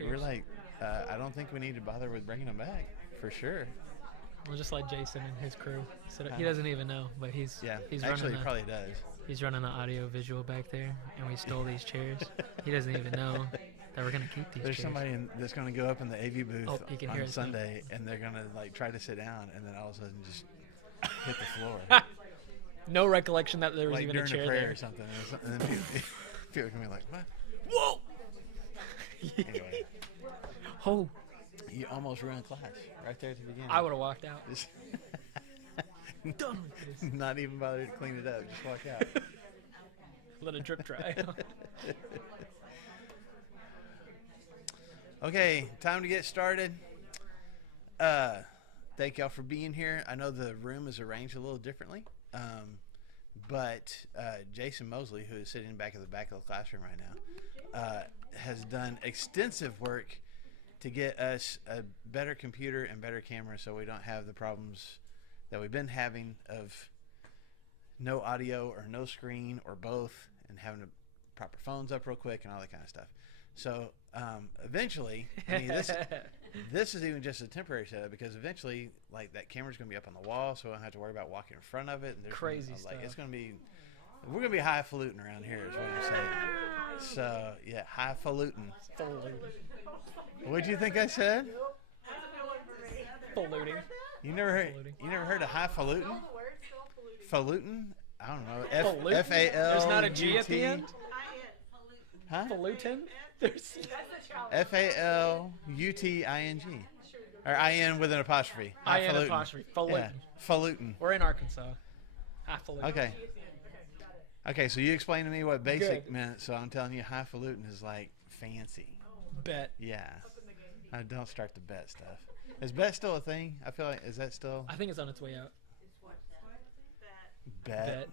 We're like, I don't think we need to bother with bringing them back, for sure. We'll just let Jason and his crew. So he doesn't even know, but he's Actually, running he probably does. He's running the audio visual back there, and we stole these chairs. He doesn't even know that we're gonna keep these There's chairs. somebody that's gonna go up in the AV booth on Sunday, and they're gonna like try to sit down, and then all of a sudden just hit the floor. No recollection that there was like even a chair prayer there or something. And then people can be like, "What? Whoa!" Anyway. Oh. You almost ruined class right there at the beginning. I would have walked out. Done with this. Not even bother to clean it up. Just walk out. Let it drip dry. Okay, time to get started. Thank y'all for being here. I know the room is arranged a little differently, but Jason Mosley, who is sitting back at the back of the classroom right now, has done extensive work to get us a better computer and better camera so we don't have the problems that we've been having of no audio or no screen or both, and having to prop our phones up real quick and all that kind of stuff. So eventually, I mean, this is even just a temporary setup, because eventually, like, that camera's going to be up on the wall, so I don't have to worry about walking in front of it. And there's crazy stuff. Like, it's going to be, we're going to be highfalutin around here is what I'm saying. So, yeah, highfalutin. What'd you think I said? Falutin. You never heard of highfalutin? Falutin? I don't know. F-A-L. There's not a G at the end? Huh? Falutin? There's F-A-L-U-T-I-N-G. Or I-N with an apostrophe. I-N apostrophe. Falutin. Yeah. Falutin. We're in Arkansas. Highfalutin. Okay, so you explained to me what basic meant, so I'm telling you highfalutin is like fancy. Bet. Yeah. Don't start the bet stuff. Is bet still a thing? I feel like, is that still? I think it's on its way out. Bet.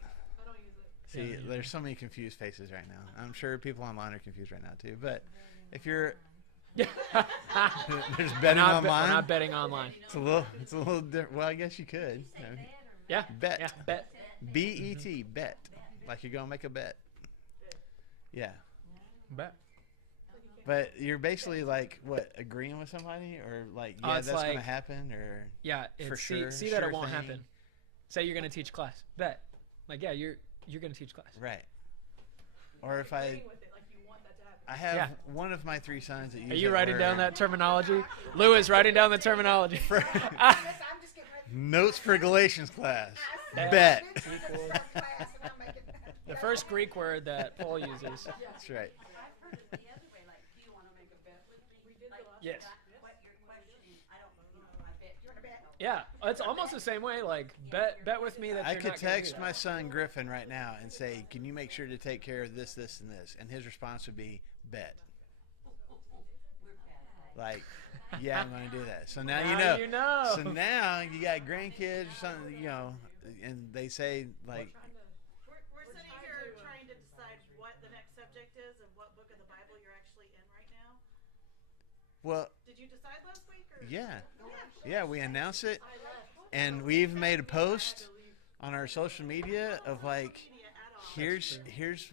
See, there's so many confused faces right now. I'm sure people online are confused right now too. But if you're, there's betting online. We're not betting online. It's a little different. Well, I guess you could. Yeah. Bet. Yeah. Bet. B-E-T. Bet. Like you're gonna make a bet. Yeah. Bet. But you're basically like, what, agreeing with somebody, or like, yeah, that's like, gonna happen, or for sure. See that it won't happen. Say you're gonna teach class. Bet. Like, yeah, you're gonna teach class. Right. Or if I have one of my three sons that use. Are you writing down that terminology? Lou is writing down the terminology. Notes for Galatians class. Bet. The first Greek word that Paul uses. That's right. Yes. Yeah, it's almost the same way. Like, bet with me that I you're could not gonna text do my that. son Griffin right now and say, "Can you make sure to take care of this, this, and this?" And his response would be, "Bet." Like, yeah, I'm going to do that. So now you know. So now you got grandkids or something, you know, and they say, like, we're sitting here trying to decide what the next subject is and what book of the Bible you're actually in right now. well, Did you decide last week? Or? yeah, we announced it, and we even made a post on our social media of like, here's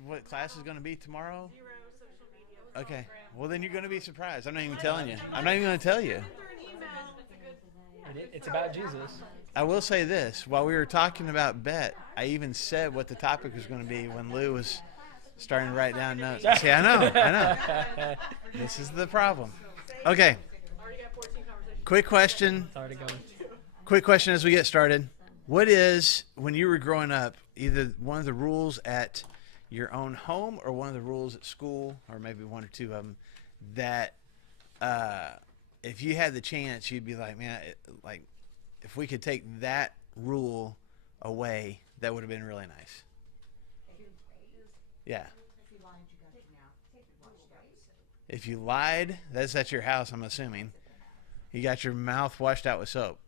what class is going to be tomorrow. Zero social media. Okay, well then you're going to be surprised. I'm not even telling you. I'm not even going to tell you. It's about Jesus. I will say this: while we were talking about bet, I even said what the topic was going to be when Lou was starting to write down notes. See, I know. This is the problem. Okay. Quick question. Quick question as we get started. What is, when you were growing up, either one of the rules at your own home or one of the rules at school, or maybe one or two of them, that if you had the chance, you'd be like, man, like, if we could take that rule away, that would have been really nice. Yeah. If you lied, that's at your house, I'm assuming. You got your mouth washed out with soap.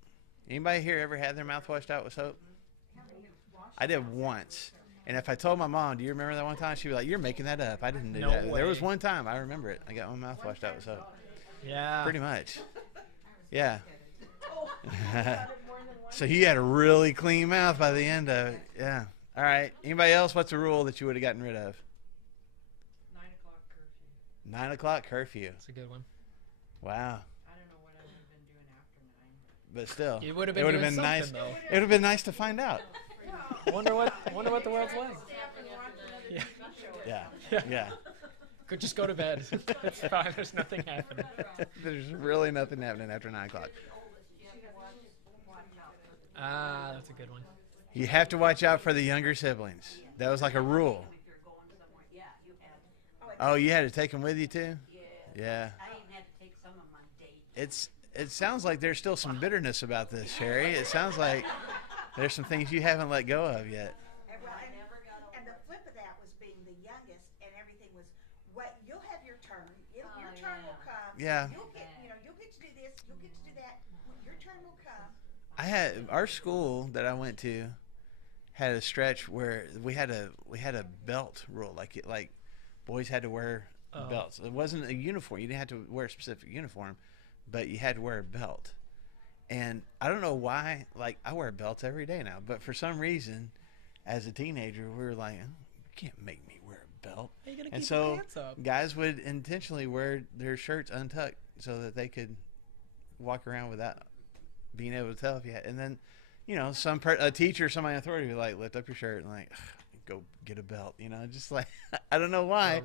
Anybody here ever had their mouth washed out with soap? I did once. And if I told my mom, do you remember that one time? She'd be like, you're making that up. I didn't do that. way. There was one time, I remember it. I got my mouth washed out with soap. Yeah. Pretty much. Yeah. So you had a really clean mouth by the end of it. Yeah. All right. Anybody else? What's a rule that you would have gotten rid of? 9 o'clock curfew. 9 o'clock curfew. That's a good one. Wow. I don't know what I would have been doing after 9. But still, You would have it been would have doing been nice. something, though. It would have been nice to find out. Wonder what the world's like. Yeah. Yeah. Yeah. Could just go to bed. It's fine. There's nothing happening. There's really nothing happening after 9 o'clock. Ah, that's a good one. You have to watch out for the younger siblings. That was like a rule. Oh, you had to take them with you too? Yeah. I even had to take some of them on dates. It sounds like there's still some bitterness about this, Sherry. It sounds like there's some things you haven't let go of yet. And the flip of that was being the youngest, and everything was, "What? You'll have your turn. Your turn will come. Yeah. You'll get to do this. You'll get to do that. Your turn will come." Our school that I went to had a stretch where we had a belt rule, like boys had to wear belts. It wasn't a uniform. You didn't have to wear a specific uniform, but you had to wear a belt. And I don't know why, like, I wear belts every day now, but for some reason, as a teenager, we were like, oh, you can't make me wear a belt. How you gonna And keep your so pants up? guys would intentionally wear their shirts untucked so that they could walk around without being able to tell if you had. And then, a teacher, somebody in authority would like lift up your shirt and like, go get a belt, just like, I don't know why.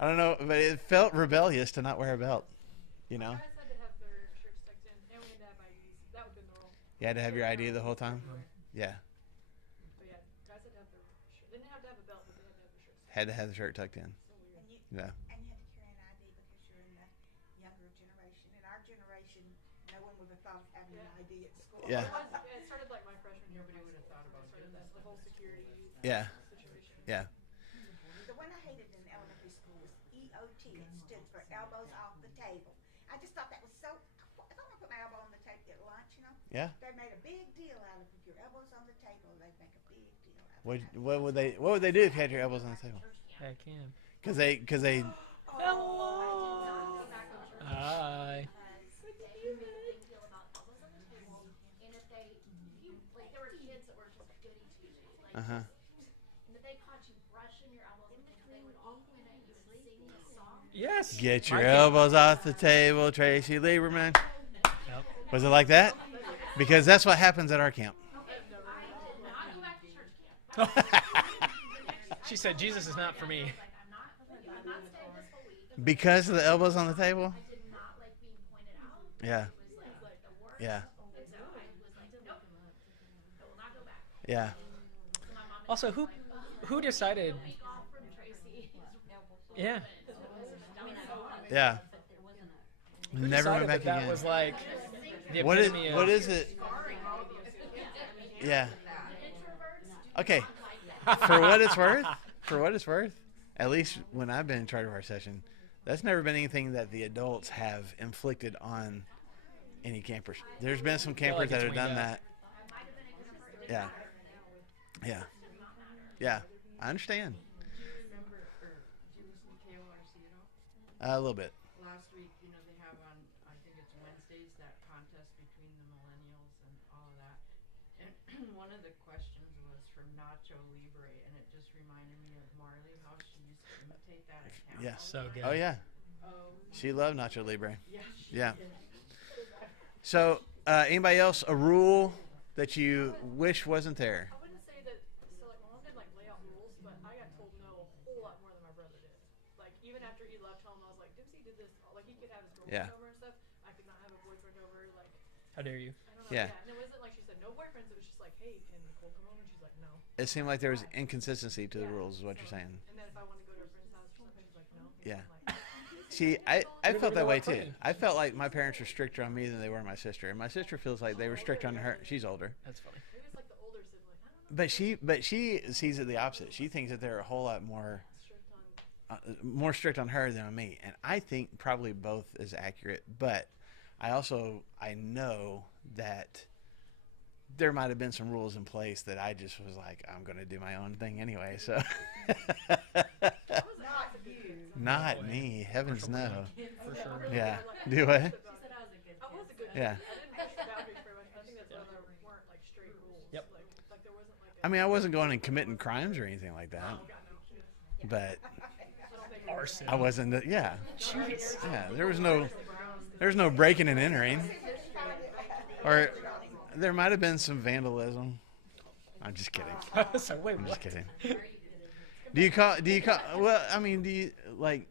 I don't know, but it felt rebellious to not wear a belt, Guys had to have their shirts tucked in, and we had to have IDs. That would have been the rule. You had to have your ID the whole time? Yeah. But yeah, guys had to have their shirt. They didn't have to have a belt, but they had to have their shirts. Had to have the shirt tucked in. So weird. Yeah. And you had to carry an ID because you're in the younger generation. In our generation, no one would have thought of having an ID at school. Yeah. It started like my freshman year. Nobody would have thought about doing that. The whole security Yeah. situation. Yeah. The one I hated in elementary school was EOT. It stood for elbows off the table. I just thought that was so. If I'm gonna put my elbow on the table at lunch, Yeah. they made a big deal out of it. If your elbow's on the table, they'd make a big deal out of it. What would they do if you had your elbows on the table? Heck yeah. Because they Hello. Hi. uh-huh. Yes. Get your My kid- elbows off the table, Tracy Lieberman. Yep. Was it like that? Because that's what happens at our camp. She said, Jesus is not for me. Because of the elbows on the table? Yeah. Yeah. Yeah. Also, who decided? Yeah. Yeah. Who Never went decided back that again. was like the What is epitome what of- is it? Yeah. Okay. For what it's worth, at least when I've been in charge of our session, that's never been anything that the adults have inflicted on any campers. There's been some campers that have done that. Yeah. Yeah. Yeah. I understand. Do you remember, or do you listen to KORC at all? A little bit. Last week, they have on, I think it's Wednesdays, that contest between the millennials and all of that. And one of the questions was from Nacho Libre, and it just reminded me of Marley, how she used to imitate that at camp. Yeah. So good. Oh yeah. Oh, She loved Nacho Libre. yeah. Yeah. So, anybody else a rule that you wish wasn't there? I wouldn't say that. So like my mom did like lay out rules, but I got told no a whole lot more than my brother did. Like even after he left home, I was like, Dipsy did this. Like he could have his girlfriend Yeah. over and stuff. I could not have a boyfriend over. Like How dare you? I don't know. Yeah. And it wasn't like she said no boyfriends. It was just like, hey, can Nicole come home? And she's like, no. It seemed like there was inconsistency to the rules, is what you're saying. And then if I wanted to go to a friend's house or something, she's like, no. Yeah. I'm like, See, I You're felt living that way in too. North I felt like my parents were stricter on me than they were on my sister, and my sister feels like they were stricter on her. She's older, That's funny. maybe it's like the older sibling. I don't know. but she sees it the opposite. She thinks that they're a whole lot more strict on her than on me, and I think probably both is accurate. But I know that there might have been some rules in place that I just was like, I'm going to do my own thing anyway. So not me, heavens no. For sure. Yeah, do what? I was a good Yeah. I didn't push the boundaries very much. I think that's why there weren't like straight rules. Yep. Like there wasn't like I mean, I wasn't going and committing crimes or anything like that, but Arson. I wasn't. Yeah, Jeez. yeah. There was no. There's no breaking and entering. Or there might have been some vandalism. I'm just kidding. So wait, I'm what? just kidding. Do you call, well, I mean, do you, like,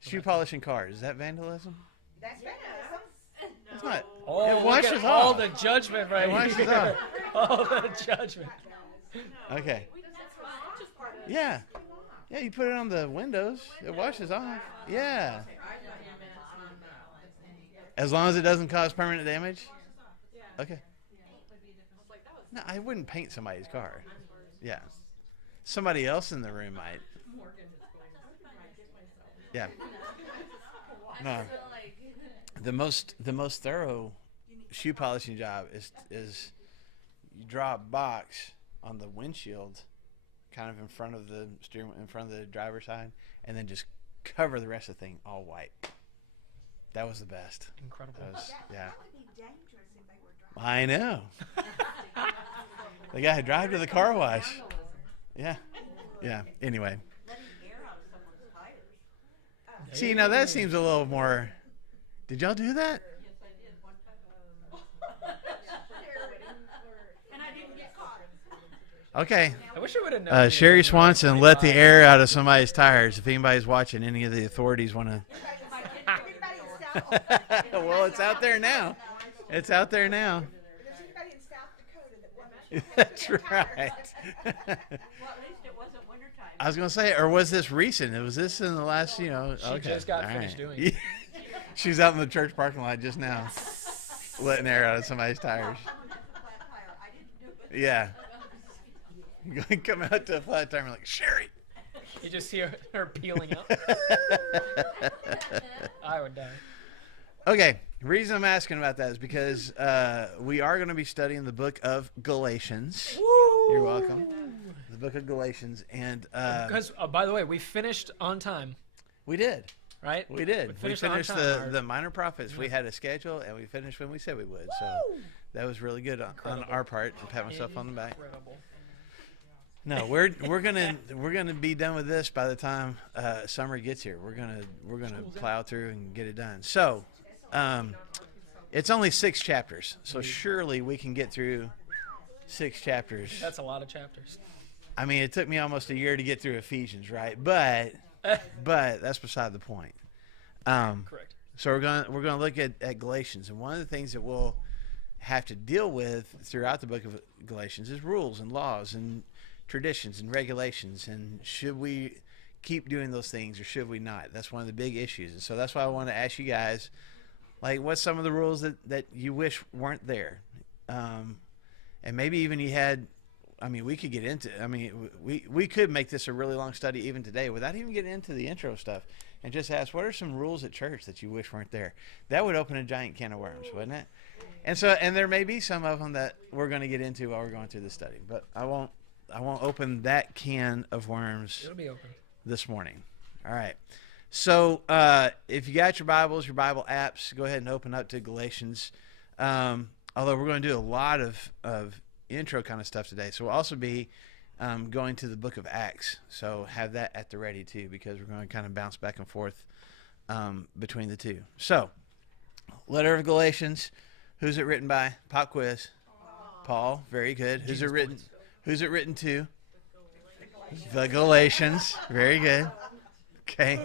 shoe polishing cars, is that vandalism? That's vandalism. It's not. Oh, It look washes at all off. the judgment right It washes here. off. All the judgment. Okay. That's what just part of it. Yeah. Yeah, you put it on the windows, it washes off. Yeah. As long as it doesn't cause permanent damage? Okay. No, I wouldn't paint somebody's car. Yeah. Somebody else in the room might. Yeah. No. The most thorough shoe polishing job is you draw a box on the windshield, kind of in front of the driver's side, and then just cover the rest of the thing all white. That was the best. Incredible. Yeah. That would be dangerous if they were driving. I know. The guy drive to the car wash. Yeah. Yeah. Anyway. Letting air out of someone's tires. See, now that seems a little more. Did y'all do that? Yes, I did one time. And I didn't get caught. Okay. I wish I would have known. Sherry Swanson let the air out of somebody's tires. If anybody's watching, any of the authorities want to. Everybody in South. Well, it's out there now. It's out there now. If there's anybody in South Dakota that wants That's right. Well, at least it wasn't wintertime. I was gonna say, or was this recent? Was this in the last? She Okay. just got All finished right. doing it. She's out in the church parking lot just now, letting air out of somebody's tires. Someone took a flat tire. I didn't do it. Yeah. You're going to come out to a flat tire and like, Sherry. You just see her peeling up. I would die. Okay. The reason I'm asking about that is because we are going to be studying the book of Galatians. Woo! You're welcome. The book of Galatians. And Because, by the way, we finished on time, we did. right? We did. We finished finished on time. the minor prophets. We had a schedule, and we finished when we said we would. So that was really good on our part. To pat myself on the back. Incredible. No, we're gonna be done with this by the time summer gets here. We're gonna plow through and get it done. So, it's only 6 chapters. So surely we can get through 6 chapters. That's a lot of chapters. I mean, it took me almost a year to get through Ephesians, right? But that's beside the point. Correct. So we're gonna look at Galatians, and one of the things that we'll have to deal with throughout the book of Galatians is rules and laws and traditions and regulations, and should we keep doing those things or should we not? That's one of the big issues, and so that's why I want to ask you guys, like, what's some of the rules that you wish weren't there, and maybe even you had. I mean, we could get into. I mean, we could make this a really long study even today without even getting into the intro stuff, and just ask, what are some rules at church that you wish weren't there? That would open a giant can of worms, wouldn't it? And there may be some of them that we're going to get into while we're going through the study, but I won't open that can of worms It'll be open. this morning. All right. So if you got your Bibles, your Bible apps, go ahead and open up to Galatians. Although we're going to do a lot of intro kind of stuff today. So we'll also be going to the book of Acts. So have that at the ready too, because we're going to kind of bounce back and forth between the two. So, letter of Galatians. Who's it written by? Pop quiz. Paul. Very good. Who's it written? Who's it written to? The Galatians. Very good. Okay.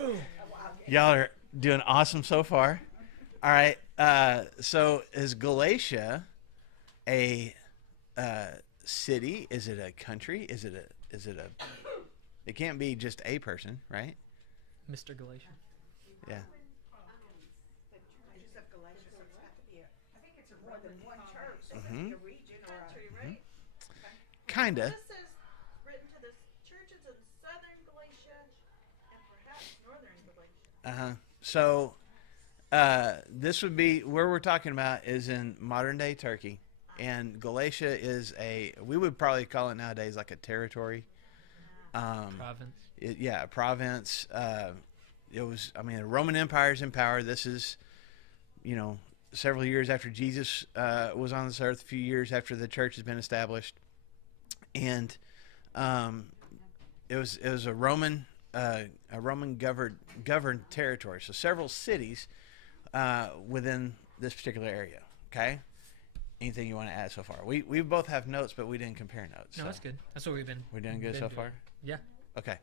Y'all are doing awesome so far. All right. So is Galatia a city? Is it a country? Is it a it can't be just a person, right? Mr. Galatian. Yeah. churches of Galatia, so it's got to be I think it's more than one church. It Mhm. could be a region or a Kinda. This says written to the churches in southern Galatia and perhaps northern Galatia. So this would be where we're talking about is in modern day Turkey, and Galatia is we would probably call it nowadays like a territory. Province. A province. It was, I mean, the Roman Empire's in power. This is, several years after Jesus was on this earth, a few years after the church has been established, and it was a Roman governed territory. So several cities within this particular area. Okay. Anything you want to add so far? We both have notes, but we didn't compare notes. No, so. that's good. That's what we're doing good so far. Yeah. Okay.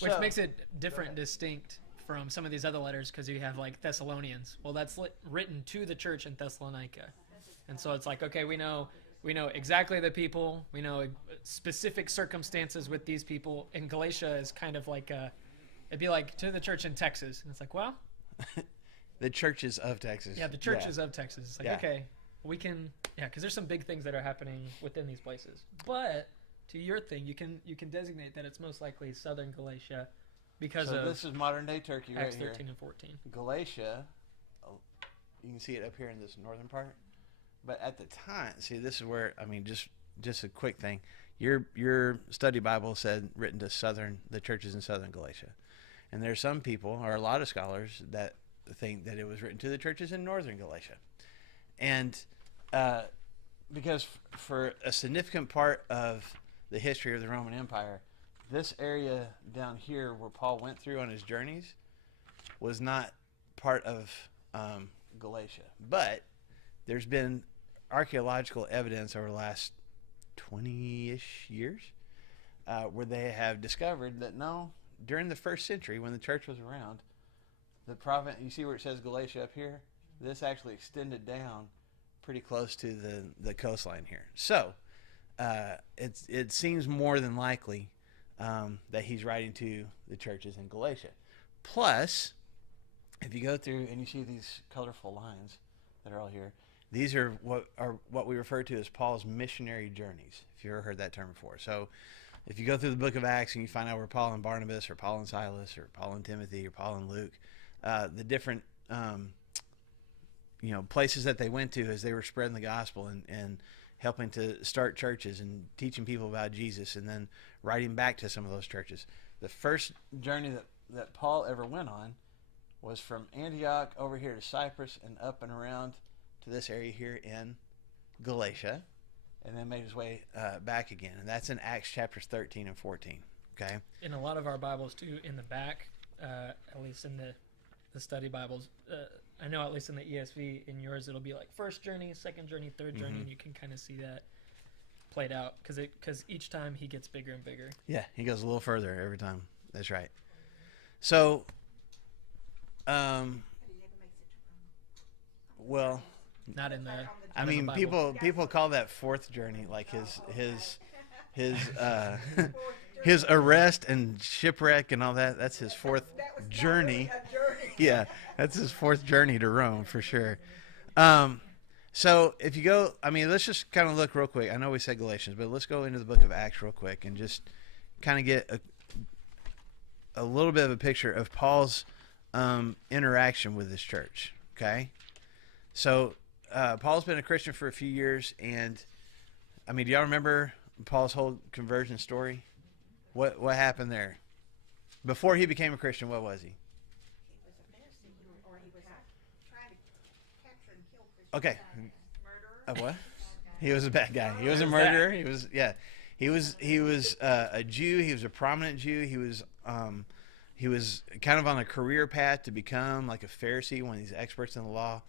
Which So- makes it different, distinct from some of these other letters, because you have like Thessalonians. Well, that's written to the church in Thessalonica, and so it's like, okay, we know exactly the people, we know specific circumstances with these people. In Galatia is kind of like it'd be like to the church in Texas, and it's like, well, the churches of Texas. yeah, the churches of Texas. It's like, Yeah. okay, we can, yeah, because there's some big things that are happening within these places. But to your thing, you can designate that it's most likely southern Galatia because So of this is modern day Turkey right Acts here. 13 and 14. Galatia, you can see it up here in this northern part. But at the time, see, this is where, I mean, just a quick thing. Your study Bible said written to the churches in southern Galatia. And there's some people, or a lot of scholars, that think that it was written to the churches in northern Galatia. And because for a significant part of the history of the Roman Empire, this area down here where Paul went through on his journeys was not part of Galatia. But there's been archaeological evidence over the last 20-ish years where they have discovered that no, during the first century when the church was around, the province, you see where it says Galatia up here? This actually extended down pretty close to the coastline here. So it seems more than likely that he's writing to the churches in Galatia. Plus, if you go through and you see these colorful lines that are all here, these are what we refer to as Paul's missionary journeys, if you ever heard that term before. So if you go through the book of Acts and you find out where Paul and Barnabas, or Paul and Silas, or Paul and Timothy, or Paul and Luke, the different places that they went to as they were spreading the gospel and helping to start churches and teaching people about Jesus, and then writing back to some of those churches. The first journey that Paul ever went on was from Antioch over here to Cyprus and up and around to this area here in Galatia, and then made his way back again. And that's in Acts chapters 13 and 14. Okay. In a lot of our Bibles too, in the back, at least in the study Bibles, I know at least in the ESV, in yours it'll be like first journey, second journey, third journey, and you can kind of see that played out because each time he gets bigger and bigger. Yeah, he goes a little further every time. That's right. So, well, Not in the. I not in mean, the Bible. people call that fourth journey, like his arrest and shipwreck and all that. That's his fourth journey. Yeah, that's his fourth journey to Rome for sure. So if you go, I mean, let's just kind of look real quick. I know we said Galatians, but let's go into the book of Acts real quick and just kind of get a little bit of a picture of Paul's interaction with this church. Okay, so Paul's been a Christian for a few years, and I mean, do y'all remember Paul's whole conversion story? What happened there? Before he became a Christian, what was he? He was a Pharisee, or he was trying to capture and kill Christians. Okay. Murderer. A what? He was a bad guy. He was a murderer. He was, yeah. He was a Jew. He was a prominent Jew. He was kind of on a career path to become like a Pharisee, one of these experts in the law.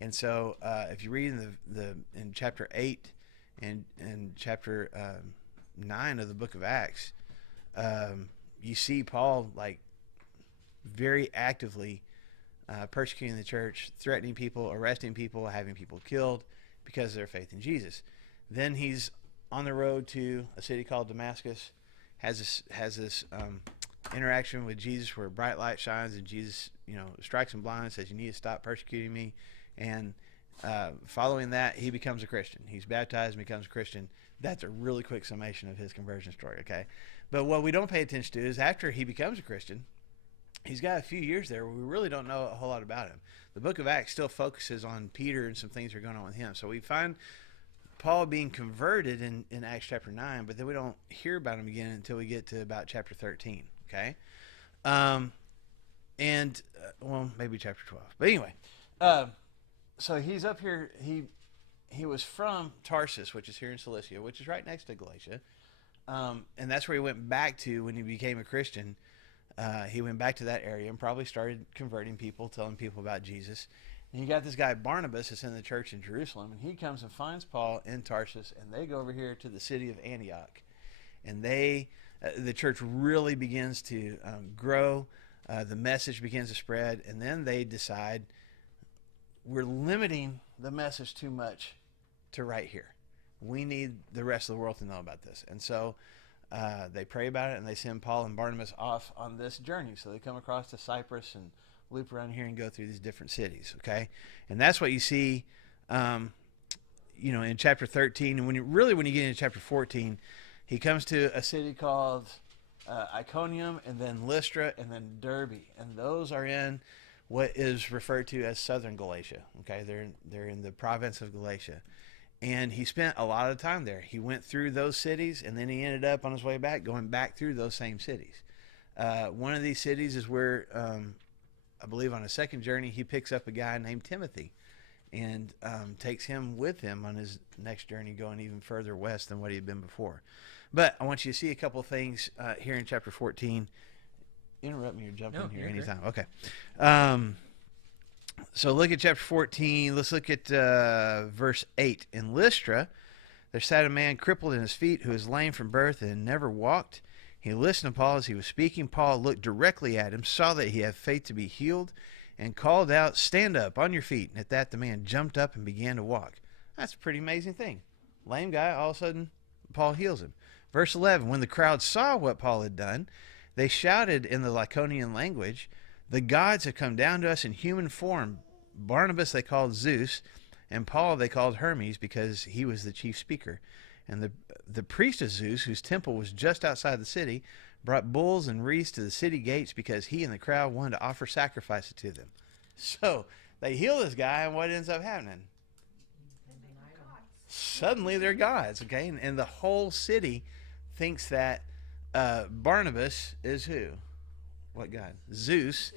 And so, if you read in chapter 8 and chapter 9 of the book of Acts, you see Paul like very actively persecuting the church, threatening people, arresting people, having people killed because of their faith in Jesus. Then he's on the road to a city called Damascus, has this interaction with Jesus where a bright light shines, and Jesus, strikes him blind and says, "You need to stop persecuting me." And following that, he becomes a Christian. He's baptized and becomes a Christian. That's a really quick summation of his conversion story, okay? But what we don't pay attention to is after he becomes a Christian, he's got a few years there where we really don't know a whole lot about him. The book of Acts still focuses on Peter and some things that are going on with him. So we find Paul being converted in Acts chapter 9, but then we don't hear about him again until we get to about chapter 13, okay? Well, maybe chapter 12. But anyway, so he's up here. He was from Tarsus, which is here in Cilicia, which is right next to Galatia. And that's where he went back to when he became a Christian. He went back to that area and probably started converting people, telling people about Jesus. And you got this guy Barnabas that's in the church in Jerusalem, and he comes and finds Paul in Tarsus, and they go over here to the city of Antioch. And the church really begins to grow. The message begins to spread, and then they decide we're limiting the message too much to right here. We need the rest of the world to know about this. And so they pray about it, and they send Paul and Barnabas off on this journey. So they come across to Cyprus and loop around here and go through these different cities, okay? And that's what you see, in chapter 13. And when you get into chapter 14, he comes to a city called Iconium, and then Lystra, and then Derbe. And those are in what is referred to as southern Galatia, okay? They're in the province of Galatia. And he spent a lot of time there. He went through those cities, and then he ended up on his way back, going back through those same cities. One of these cities is where, I believe on a second journey, he picks up a guy named Timothy and takes him with him on his next journey, going even further west than what he had been before. But I want you to see a couple of things here in chapter 14. Interrupt me or jump in here anytime. Great. Okay. So look at chapter 14. Let's look at verse 8. In Lystra, there sat a man crippled in his feet who was lame from birth and had never walked. He listened to Paul as he was speaking. Paul looked directly at him, saw that he had faith to be healed, and called out, "Stand up on your feet." And at that, the man jumped up and began to walk. That's a pretty amazing thing. Lame guy, all of a sudden, Paul heals him. Verse 11, when the crowd saw what Paul had done, they shouted in the Lycaonian language, "The gods have come down to us in human form." Barnabas they called Zeus, and Paul they called Hermes, because he was the chief speaker. And the priest of Zeus, whose temple was just outside the city, brought bulls and wreaths to the city gates because he and the crowd wanted to offer sacrifices to them. So they heal this guy, and what ends up happening? Suddenly they're gods, okay? And the whole city thinks that Barnabas is who? What god? Zeus.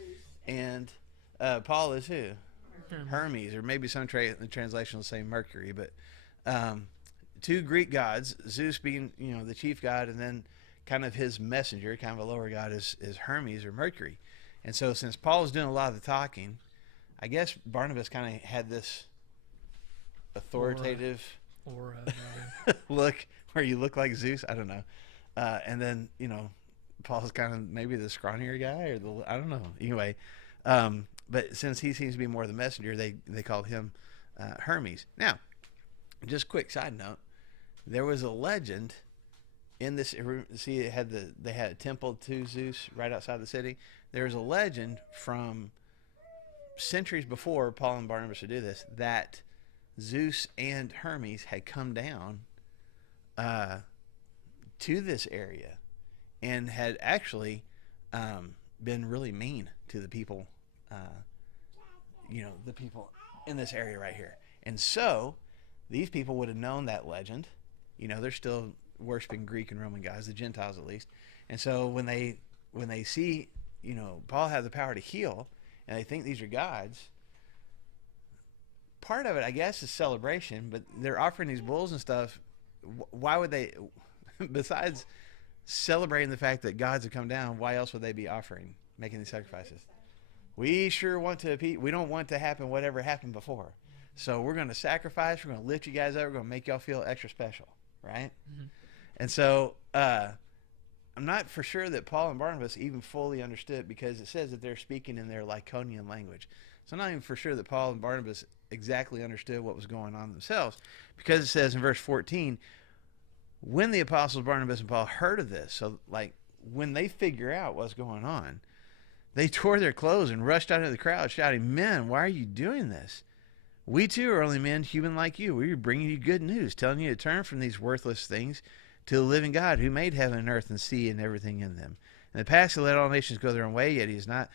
And Paul is who? Hermes, or maybe some translation will say Mercury, but two Greek gods, Zeus being, the chief god, and then kind of his messenger, kind of a lower god, is Hermes or Mercury. And so since Paul is doing a lot of the talking, I guess Barnabas kind of had this authoritative look where you look like Zeus. I don't know. And then, Paul's kind of maybe the scrawnier guy, or I don't know. Anyway, but since he seems to be more the messenger, they called him Hermes. Now, just quick side note, there was a legend in this. See, they had a temple to Zeus right outside the city. There was a legend from centuries before Paul and Barnabas would do this, that Zeus and Hermes had come down to this area and had actually been really mean to the people, the people in this area right here. And so these people would have known that legend. They're still worshiping Greek and Roman gods, the Gentiles at least. And so when they see, Paul has the power to heal, and they think these are gods, part of it, I guess, is celebration, but they're offering these bulls and stuff. Why would they, besides celebrating the fact that gods have come down, why else would they be making these sacrifices? We sure want we don't want to happen whatever happened before. So we're going to sacrifice, we're going to lift you guys up, we're going to make y'all feel extra special, right? Mm-hmm. And so I'm not for sure that Paul and Barnabas even fully understood, because it says that they're speaking in their Lycaonian language. So I'm not even for sure that Paul and Barnabas exactly understood what was going on themselves, because it says in verse 14, when the apostles Barnabas and Paul heard of this, so when they figure out what's going on, they tore their clothes and rushed out into the crowd shouting, "Men, why are you doing this? We too are only men, human like you. We are bringing you good news, telling you to turn from these worthless things to the living God who made heaven and earth and sea and everything in them. In the past he let all nations go their own way, yet he has not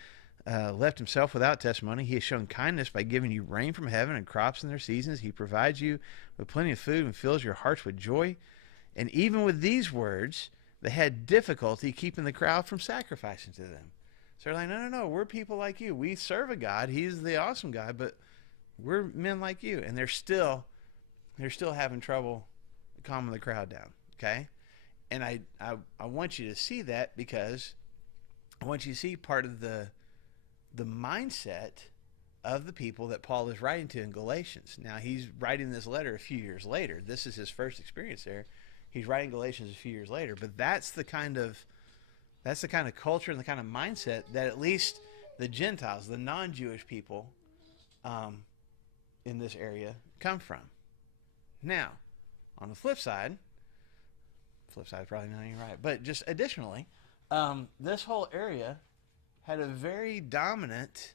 left himself without testimony. He has shown kindness by giving you rain from heaven and crops in their seasons. He provides you with plenty of food and fills your hearts with joy." And even with these words, they had difficulty keeping the crowd from sacrificing to them. So they're like, no, we're people like you. We serve a God. He's the awesome God, but we're men like you. And they're still having trouble calming the crowd down, okay? And I want you to see that, because I want you to see part of the mindset of the people that Paul is writing to in Galatians. Now, he's writing this letter a few years later. This is his first experience there. He's writing Galatians a few years later, but that's the kind of culture and the kind of mindset that at least the Gentiles, the non-Jewish people in this area come from. Now, on the flip side is probably not even right, but just additionally, this whole area had a very dominant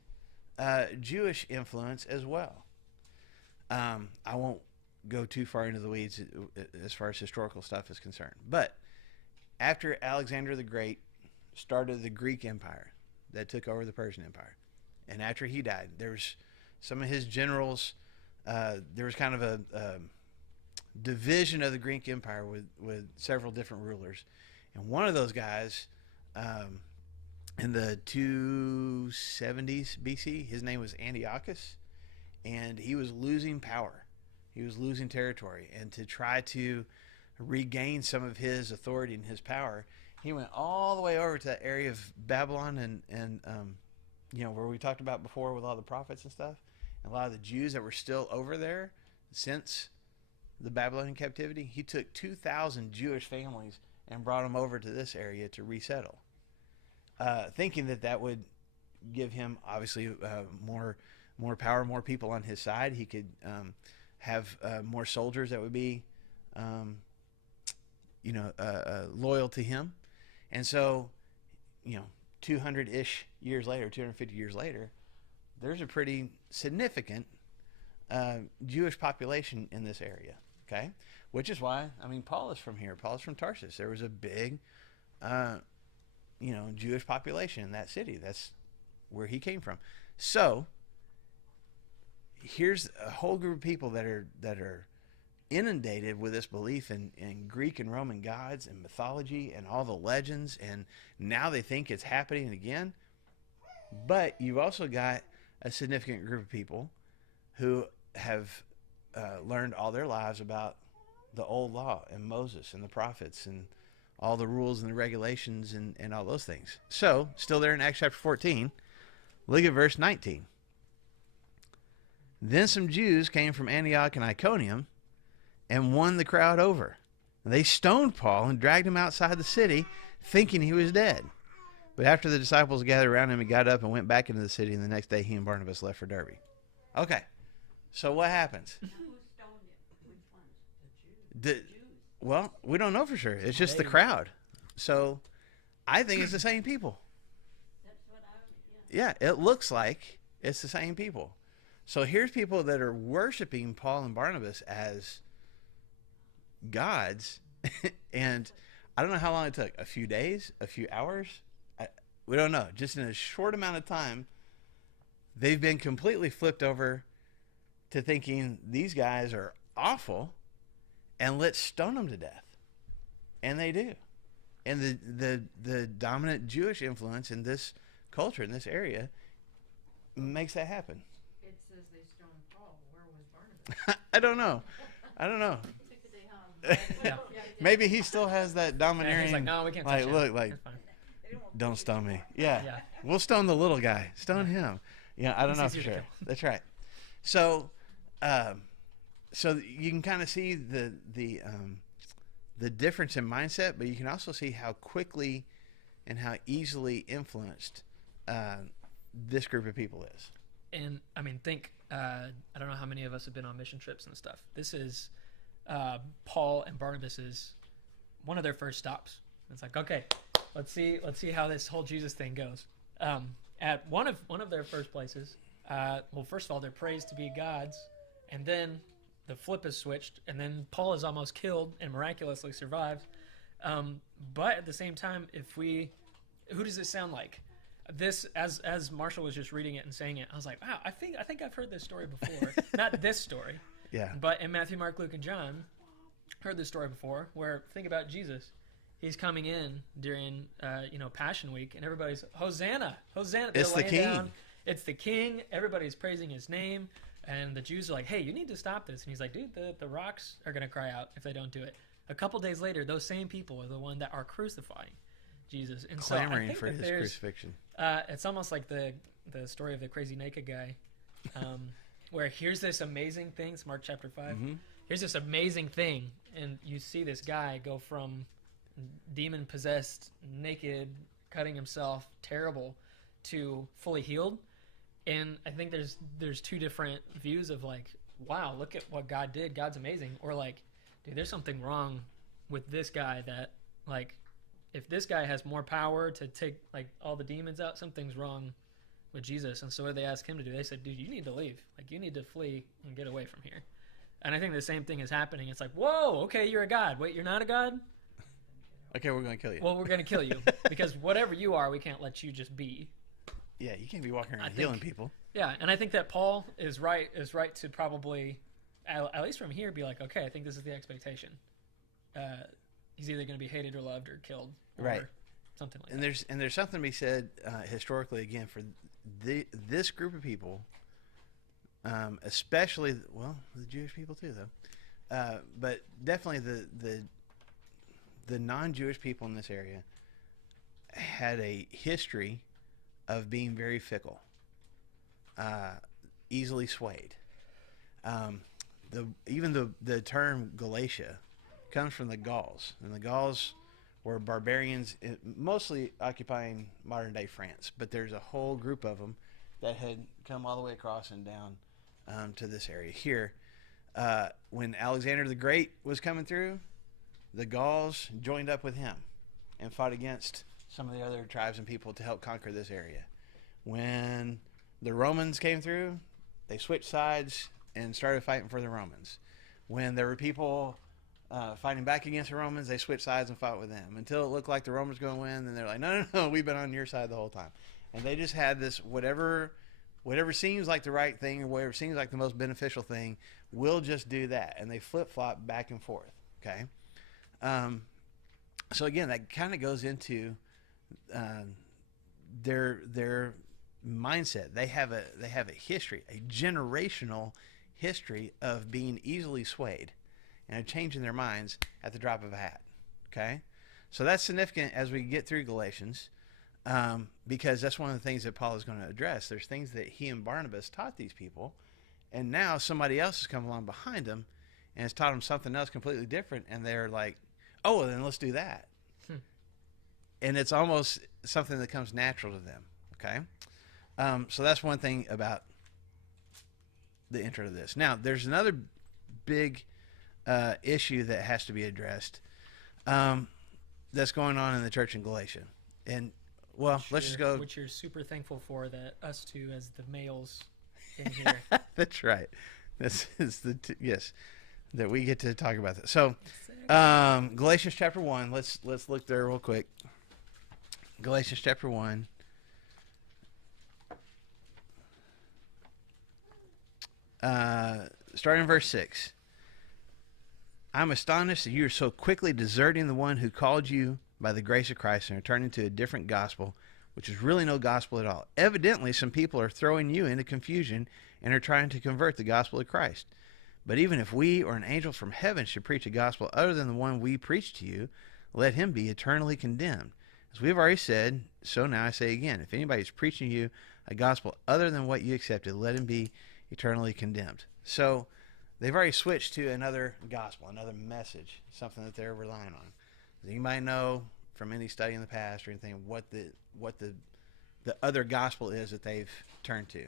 Jewish influence as well. I won't go too far into the weeds as far as historical stuff is concerned, but after Alexander the Great started the Greek Empire that took over the Persian Empire, and after he died, there was some of his generals, there was kind of a division of the Greek Empire with several different rulers, and one of those guys in the 270s BC, his name was Antiochus, and he was losing power. He was losing territory, and to try to regain some of his authority and his power, he went all the way over to that area of Babylon and where we talked about before with all the prophets and stuff, and a lot of the Jews that were still over there since the Babylonian captivity. He took 2,000 Jewish families and brought them over to this area to resettle, thinking that would give him obviously more power, more people on his side. He could have more soldiers that would be loyal to him. And so 200-ish years later, 250 years later, there's a pretty significant Jewish population in this area, okay? Which is why, Paul is from here. Paul is from Tarsus. There was a big, Jewish population in that city. That's where he came from. So here's a whole group of people that are inundated with this belief in Greek and Roman gods and mythology and all the legends, and now they think it's happening again. But you've also got a significant group of people who have learned all their lives about the old law and Moses and the prophets and all the rules and the regulations and all those things. So, still there in Acts chapter 14, look at verse 19. Then some Jews came from Antioch and Iconium and won the crowd over. They stoned Paul and dragged him outside the city, thinking he was dead. But after the disciples gathered around him, he got up and went back into the city, and the next day he and Barnabas left for Derbe. Okay, so what happens? Who stoned him? Which ones? The Jews. Well, we don't know for sure. It's just the crowd. So I think it's the same people. That's what I. Yeah, it looks like it's the same people. So here's people that are worshiping Paul and Barnabas as gods, and I don't know how long it took. A few days, a few hours, we don't know. Just in a short amount of time, they've been completely flipped over to thinking these guys are awful, and let's stone them to death. And they do. And the dominant Jewish influence in this culture, in this area, makes that happen. It says they stoned Paul. Where was Barnabas? I don't know. Took the day home. Yeah. Maybe he still has that domineering. He's like, no, we can't touch him. Look, like, It's fine. don't stone me. Yeah. Yeah. We'll stone the little guy. Stone him. Yeah, I don't It's know for easier to sure. kill. That's right. So, so you can kind of see the difference in mindset, but you can also see how quickly and how easily influenced this group of people is. And think I don't know how many of us have been on mission trips and stuff. This is Paul and Barnabas's one of their first stops. It's like, okay, let's see how this whole Jesus thing goes. At one of their first places, well, first of all, they're praised to be gods, and then the flip is switched, and then Paul is almost killed and miraculously survives. But at the same time, who does it sound like? This, as Marshall was just reading it and saying it, I was like, wow, I think I've heard this story before. Not this story, Yeah. but in Matthew, Mark, Luke, and John, heard this story before. Where think about Jesus, he's coming in during Passion Week, and everybody's Hosanna, Hosanna. They're It's the laying king. down. It's the king. Everybody's praising his name, and the Jews are like, hey, you need to stop this. And he's like, dude, the rocks are gonna cry out if they don't do it. A couple days later, those same people are the one that are crucifying Jesus, and so I Clamoring think for that his there's crucifixion. it's almost like the story of the crazy naked guy where here's this amazing thing. It's Mark chapter 5. Mm-hmm. Here's this amazing thing, and you see this guy go from demon-possessed, naked, cutting himself, terrible, to fully healed. And I think there's two different views of like, wow, look at what God did. God's amazing. Or like, dude, there's something wrong with this guy that, like, if this guy has more power to take, like, all the demons out, something's wrong with Jesus. And so what did they ask him to do? They said, dude, you need to leave. Like, you need to flee and get away from here. And I think the same thing is happening. It's like, whoa, okay, you're a god. Wait, you're not a god? Okay, we're going to kill you. Well, we're going to kill you. Because whatever you are, we can't let you just be. Yeah, you can't be walking around healing people. Yeah, and I think that Paul is right to probably, at least from here, be like, okay, I think this is the expectation. He's either going to be hated or loved or killed, or right? Something like and that. There's something to be said historically again for this group of people, especially the Jewish people too, though, but definitely the non-Jewish people in this area had a history of being very fickle, easily swayed. Even the term Galatia comes from the Gauls, and the Gauls were barbarians, mostly occupying modern-day France. But there's a whole group of them that had come all the way across and down to this area here. When Alexander the Great was coming through, the Gauls joined up with him and fought against some of the other tribes and people to help conquer this area. When the Romans came through, they switched sides and started fighting for the Romans. When there were people fighting back against the Romans, they switched sides and fought with them until it looked like the Romans were going to win. And they're like, no, we've been on your side the whole time. And they just had this whatever seems like the right thing or whatever seems like the most beneficial thing, we'll just do that. And they flip-flop back and forth. Okay. So again, that kind of goes into their mindset. They have a history, a generational history of being easily swayed and of changing their minds at the drop of a hat. Okay, so that's significant as we get through Galatians, because that's one of the things that Paul is going to address. There's things that he and Barnabas taught these people, and now somebody else has come along behind them and has taught them something else completely different, and they're like, oh, well, then let's do that. And it's almost something that comes natural to them. Okay, so that's one thing about the intro to this. Now, there's another big issue that has to be addressed that's going on in the church in Galatia. And, well, let's just go. Which you're super thankful for, that us two as the males in here. That's right. This is yes, that we get to talk about this. So, Galatians chapter 1. Let's look there real quick. Galatians chapter 1. Starting in verse 6. I'm astonished that you are so quickly deserting the one who called you by the grace of Christ and are turning to a different gospel, which is really no gospel at all. Evidently, some people are throwing you into confusion and are trying to convert the gospel of Christ. But even if we or an angel from heaven should preach a gospel other than the one we preach to you, let him be eternally condemned. As we have already said, so now I say again, if anybody is preaching you a gospel other than what you accepted, let him be eternally condemned. So they've already switched to another gospel, another message, something that they're relying on. Does anybody know from any study in the past or anything what the other gospel is that they've turned to?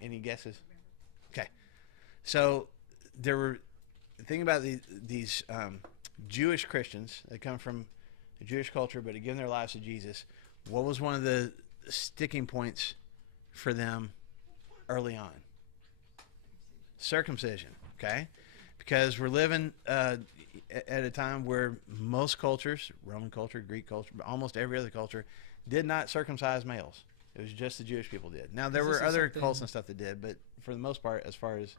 Any guesses? Okay. So there were, think about these Jewish Christians that come from the Jewish culture but have given their lives to Jesus. What was one of the sticking points for them early on? Circumcision. Okay. Because we're living at a time where most cultures, Roman culture, Greek culture, almost every other culture, did not circumcise males. It was just the Jewish people did. Now, there were other cults and stuff that did, but for the most part, as far as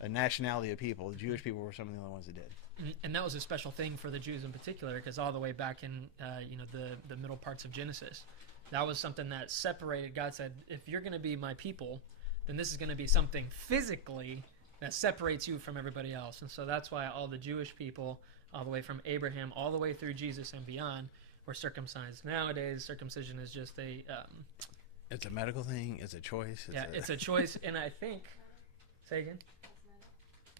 a nationality of people, the Jewish people were some of the only ones that did. And that was a special thing for the Jews in particular, because all the way back in the middle parts of Genesis, that was something that separated. God said, if you're going to be my people, then this is going to be something physically that separates you from everybody else. And so that's why all the Jewish people, all the way from Abraham, all the way through Jesus and beyond, were circumcised. Nowadays, circumcision is just It's a medical thing. It's a choice. It's a choice, and I think. Say again.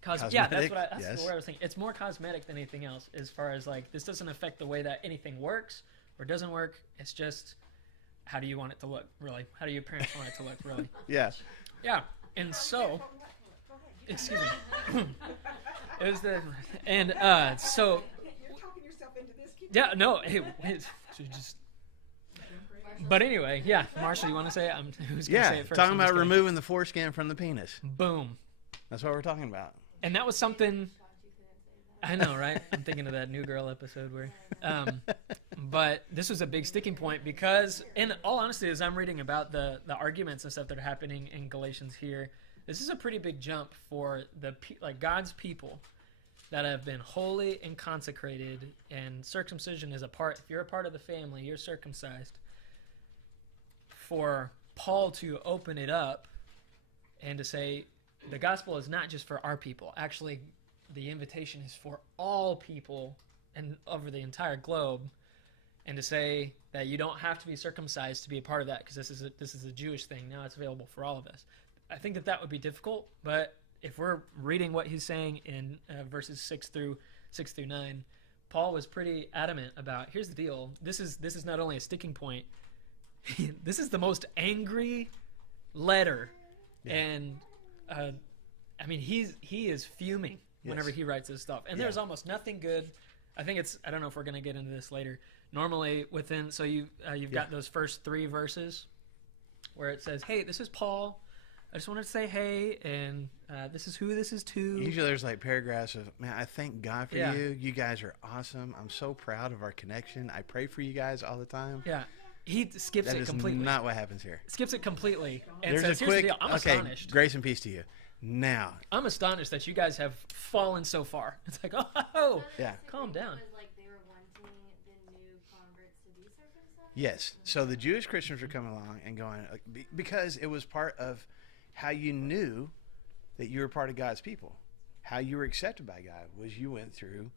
Cosmetic? Yeah, that's Yes. the word I was thinking. It's more cosmetic than anything else, as far as like this doesn't affect the way that anything works or doesn't work. It's just how do you want it to look, really? How do your parents want it to look, really? Yeah. Yeah, and so, excuse me. It was the and so. You're talking yourself into this. Yeah, no, just. But anyway, yeah, Marshall, you want to say it? Who's gonna say it first? Talking I'm about just gonna- removing the foreskin from the penis. Boom. That's what we're talking about. And that was something. I know, right? I'm thinking of that New Girl episode where. But this was a big sticking point because, in all honesty, as I'm reading about the arguments and stuff that are happening in Galatians here, this is a pretty big jump for God's people that have been holy and consecrated, and circumcision is a part. If you're a part of the family, you're circumcised. For Paul to open it up and to say the gospel is not just for our people. Actually, the invitation is for all people and over the entire globe, and to say that you don't have to be circumcised to be a part of that because this is a Jewish thing. Now it's available for all of us. I think that would be difficult, but if we're reading what he's saying in verses 6 through 9, Paul was pretty adamant about, here's the deal. This is not only a sticking point. This is the most angry letter, and I mean he is fuming whenever he writes this stuff. And there's almost nothing good. I don't know if we're going to get into this later. Normally you've got those first 3 verses where it says, "Hey, this is Paul. I just wanted to say hey, and this is who this is to." Usually there's like paragraphs of, man, I thank God for you. You guys are awesome. I'm so proud of our connection. I pray for you guys all the time. Yeah. He skips it completely. That is not what happens here. Skips it completely. And There's says, a here's quick, the deal. I'm astonished. grace and peace to you. Now. I'm astonished that you guys have fallen so far. It's like, oh, yeah. Calm down. Was like they were wanting the new converts to be circumcised? Yes. So the Jewish Christians were coming along and going, because it was part of how you knew that you were part of God's people. How you were accepted by God was you went through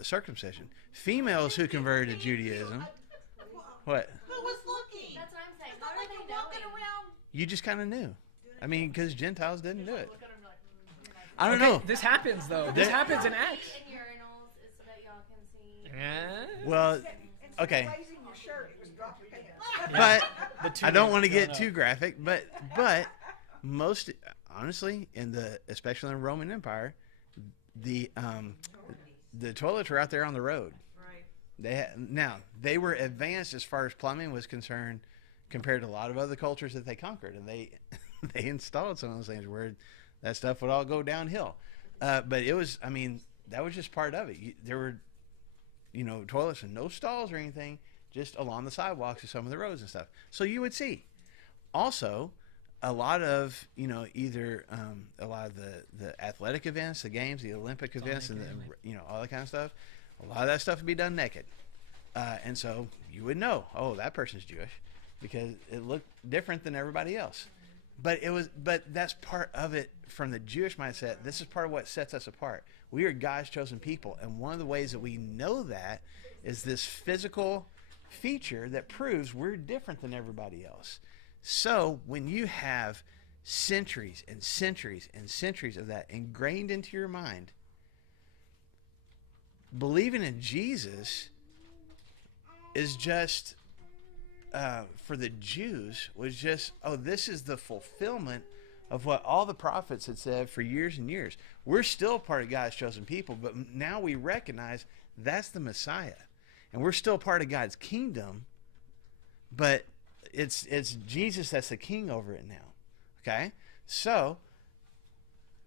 circumcision. Females who converted to Judaism. What? Who was looking? That's what I'm saying. How are they knowing? You just kind of knew. I mean, because Gentiles didn't do it. I don't know. This happens, though. This happens in Acts. In urinals is so that y'all can see. Yeah. Well, okay. Raising your shirt, it was drop your pants. But I don't want to get too graphic, but most, honestly, especially in the Roman Empire, the toilets were out there on the road. Now they were advanced as far as plumbing was concerned compared to a lot of other cultures that they conquered, and they installed some of those things where that stuff would all go downhill. But it was, I mean, that was just part of it. There were, toilets and no stalls or anything, just along the sidewalks of some of the roads and stuff. So you would see. Also, a lot of either a lot of the athletic events, the games, the Olympic events, and all that kind of stuff. A lot of that stuff would be done naked, and so you would know, oh, that person's Jewish, because it looked different than everybody else. But that's part of it from the Jewish mindset. This is part of what sets us apart. We are God's chosen people, and one of the ways that we know that is this physical feature that proves we're different than everybody else. So when you have centuries and centuries and centuries of that ingrained into your mind, believing in Jesus is just, for the Jews, was just, oh, this is the fulfillment of what all the prophets had said for years and years. We're still part of God's chosen people, but now we recognize that's the Messiah. And we're still part of God's kingdom, but it's Jesus that's the king over it now. Okay? So,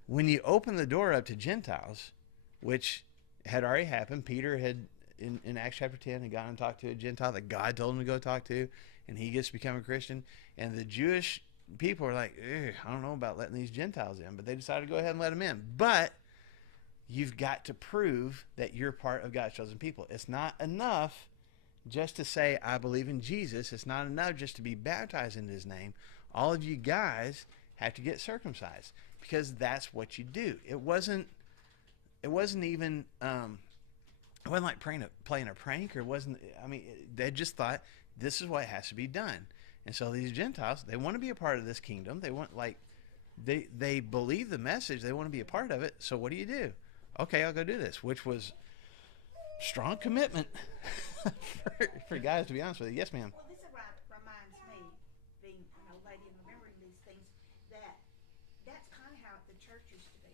when you open the door up to Gentiles, which had already happened, Peter had, in Acts chapter 10, had gone and talked to a Gentile that God told him to go talk to, and he gets to become a Christian. And the Jewish people are like, I don't know about letting these Gentiles in, but they decided to go ahead and let them in. But you've got to prove that you're part of God's chosen people. It's not enough just to say, I believe in Jesus. It's not enough just to be baptized in his name. All of you guys have to get circumcised, because that's what you do. It wasn't even, it wasn't like playing a prank, or it wasn't, I mean, they just thought this is what has to be done. And so these Gentiles, they want to be a part of this kingdom. They want, like, they believe the message. They want to be a part of it. So what do? Okay, I'll go do this, which was strong commitment for guys, to be honest with you. Yes, ma'am. Well, this reminds me, being an old lady and remembering these things, that's kind of how the church used to be.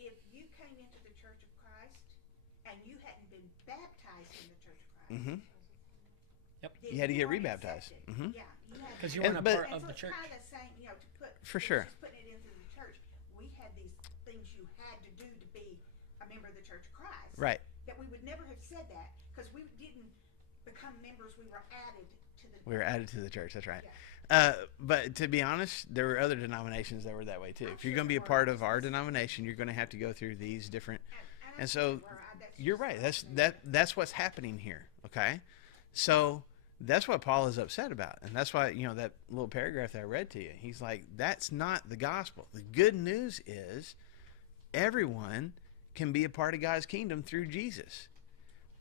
If you came into the Church of Christ and you hadn't been baptized in the Church of Christ, Mm-hmm. Yep. then You had to get weren't rebaptized. accepted. Mhm. Yeah, Because you And- weren't a but- part of the so church. it's kind of the same, to put For it was sure. just putting it into the church. We had these things you had to do to be a member of the Church of Christ. Right. That we would never have said that because we didn't become members. We were added to the. We were added to the church. That's right. Yeah. But to be honest, there were other denominations that were that way too. If you're going to be a part of our denomination, you're going to have to go through these different. I And so see where that's you're just right. so- That's what's happening here. Okay, so that's what Paul is upset about, and that's why that little paragraph that I read to you. He's like, that's not the gospel. The good news is everyone can be a part of God's kingdom through Jesus.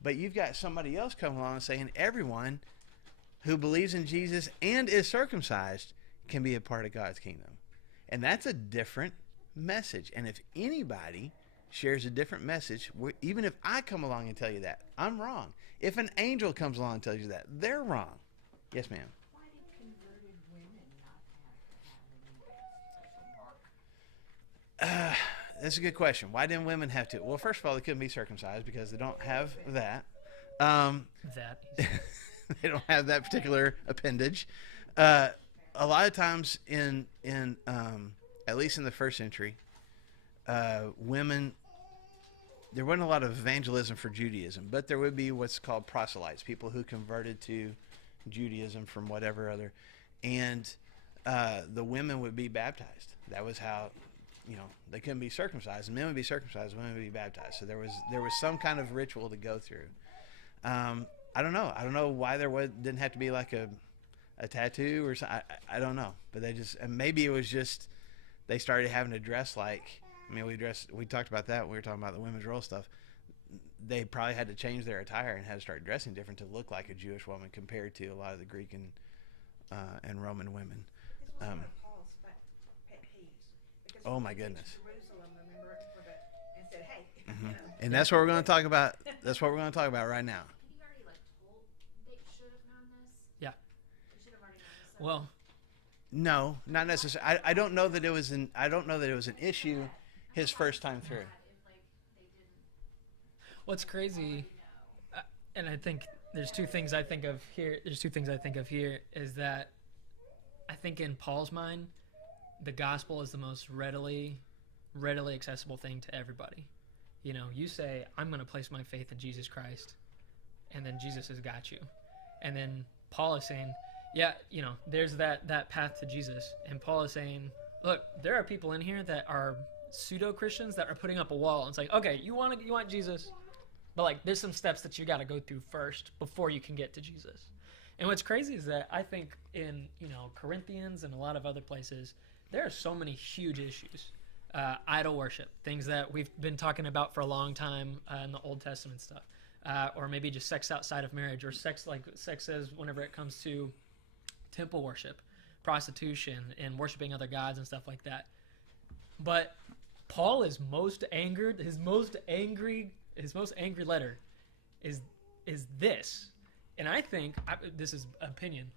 But you've got somebody else coming along and saying everyone who believes in Jesus and is circumcised can be a part of God's kingdom. And that's a different message. And if anybody shares a different message, even if I come along and tell you that, I'm wrong. If an angel comes along and tells you that, they're wrong. Yes, ma'am. Why did converted women not have any special mark? That's a good question. Why didn't women have to? Well, first of all, they couldn't be circumcised because they don't have that. That. They don't have that particular appendage. A lot of times in at least in the first century, women, there wasn't a lot of evangelism for Judaism, but there would be what's called proselytes, people who converted to Judaism from whatever other, and the women would be baptized. That was how, they couldn't be circumcised. Men would be circumcised, women would be baptized. So there was some kind of ritual to go through. I don't know. I don't know why didn't have to be like a tattoo or something. I don't know. But and maybe it was just they started having to dress like. We talked about that when we were talking about the women's role stuff. They probably had to change their attire and had to start dressing different to look like a Jewish woman compared to a lot of the Greek and Roman women. This was one of Paul's pet peeves. Because Oh, he my went to goodness. Jerusalem, remember, and said, "Hey," And that's what we're going to talk about. That's what we're going to talk about right now. He already told they should have known this. Yeah. They should have already known this. So Well, No, not necessarily. I don't know that it was an. I don't know that it was an issue his first time through. if they didn't what's crazy, and I think there's two things I think of here. Is that I think in Paul's mind, the gospel is the most readily accessible thing to everybody. You say, I'm going to place my faith in Jesus Christ, and then Jesus has got you. And then Paul is saying, yeah, there's that path to Jesus. And Paul is saying, look, there are people in here that are pseudo-Christians that are putting up a wall and saying, okay, you want Jesus, but there's some steps that you got to go through first before you can get to Jesus. And what's crazy is that I think in Corinthians and a lot of other places, there are so many huge issues. Idol worship, things that we've been talking about for a long time in the Old Testament stuff, or maybe just sex outside of marriage, or sex is whenever it comes to temple worship, prostitution, and worshiping other gods and stuff like that. But Paul is most angered. His most angry letter is this, and I think this is opinion.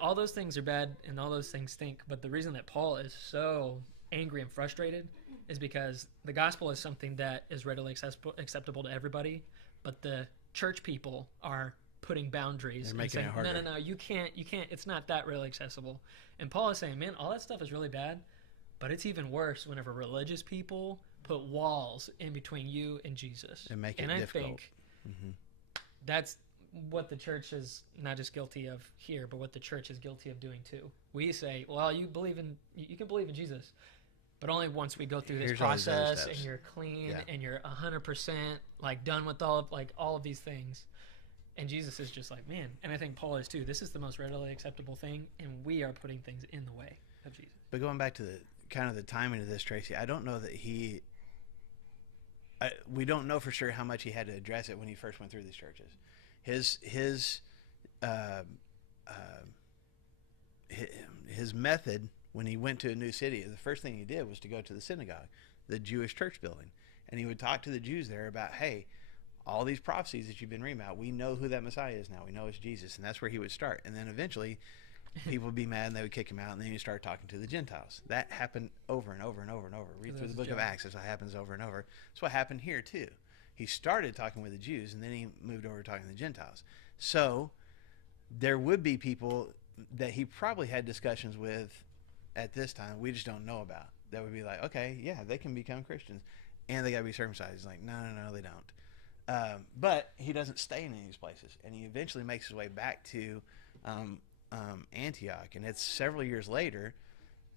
All those things are bad and all those things stink. But the reason that Paul is so angry and frustrated is because the gospel is something that is readily acceptable to everybody, but the church people are putting boundaries. They're making and it saying, harder. No, you can't. It's not that really accessible. And Paul is saying, man, all that stuff is really bad, but it's even worse whenever religious people put walls in between you and Jesus. And make it I difficult. think Mm-hmm. that's what the church is not just guilty of here, but what the church is guilty of doing too. We say, well, you can believe in Jesus, but only once we go through this Here's all these other process steps. and you're clean Yeah. and you're 100% done with all of these things. And Jesus is just like, man, and I think Paul is too. This is the most readily acceptable thing, and we are putting things in the way of Jesus. But going back to the timing of this, Tracy, I don't know that we don't know for sure how much he had to address it when he first went through these churches. His his method when he went to a new city, the first thing he did was to go to the synagogue, the Jewish church building, and he would talk to the Jews there about, hey, all these prophecies that you've been reading about, we know who that Messiah is now. We know it's Jesus, and that's where he would start. And then eventually, people would be mad and they would kick him out, and then he started talking to the Gentiles. That happened over and over and over and over. Read through the book of Acts. That's what happens over and over. That's what happened here too. He started talking with the Jews, and then he moved over to talking to the Gentiles. So there would be people that he probably had discussions with at this time we just don't know about. That would be like, okay, yeah, they can become Christians, and they got to be circumcised. He's like, no, they don't. But he doesn't stay in any of these places, and he eventually makes his way back to Antioch, and it's several years later.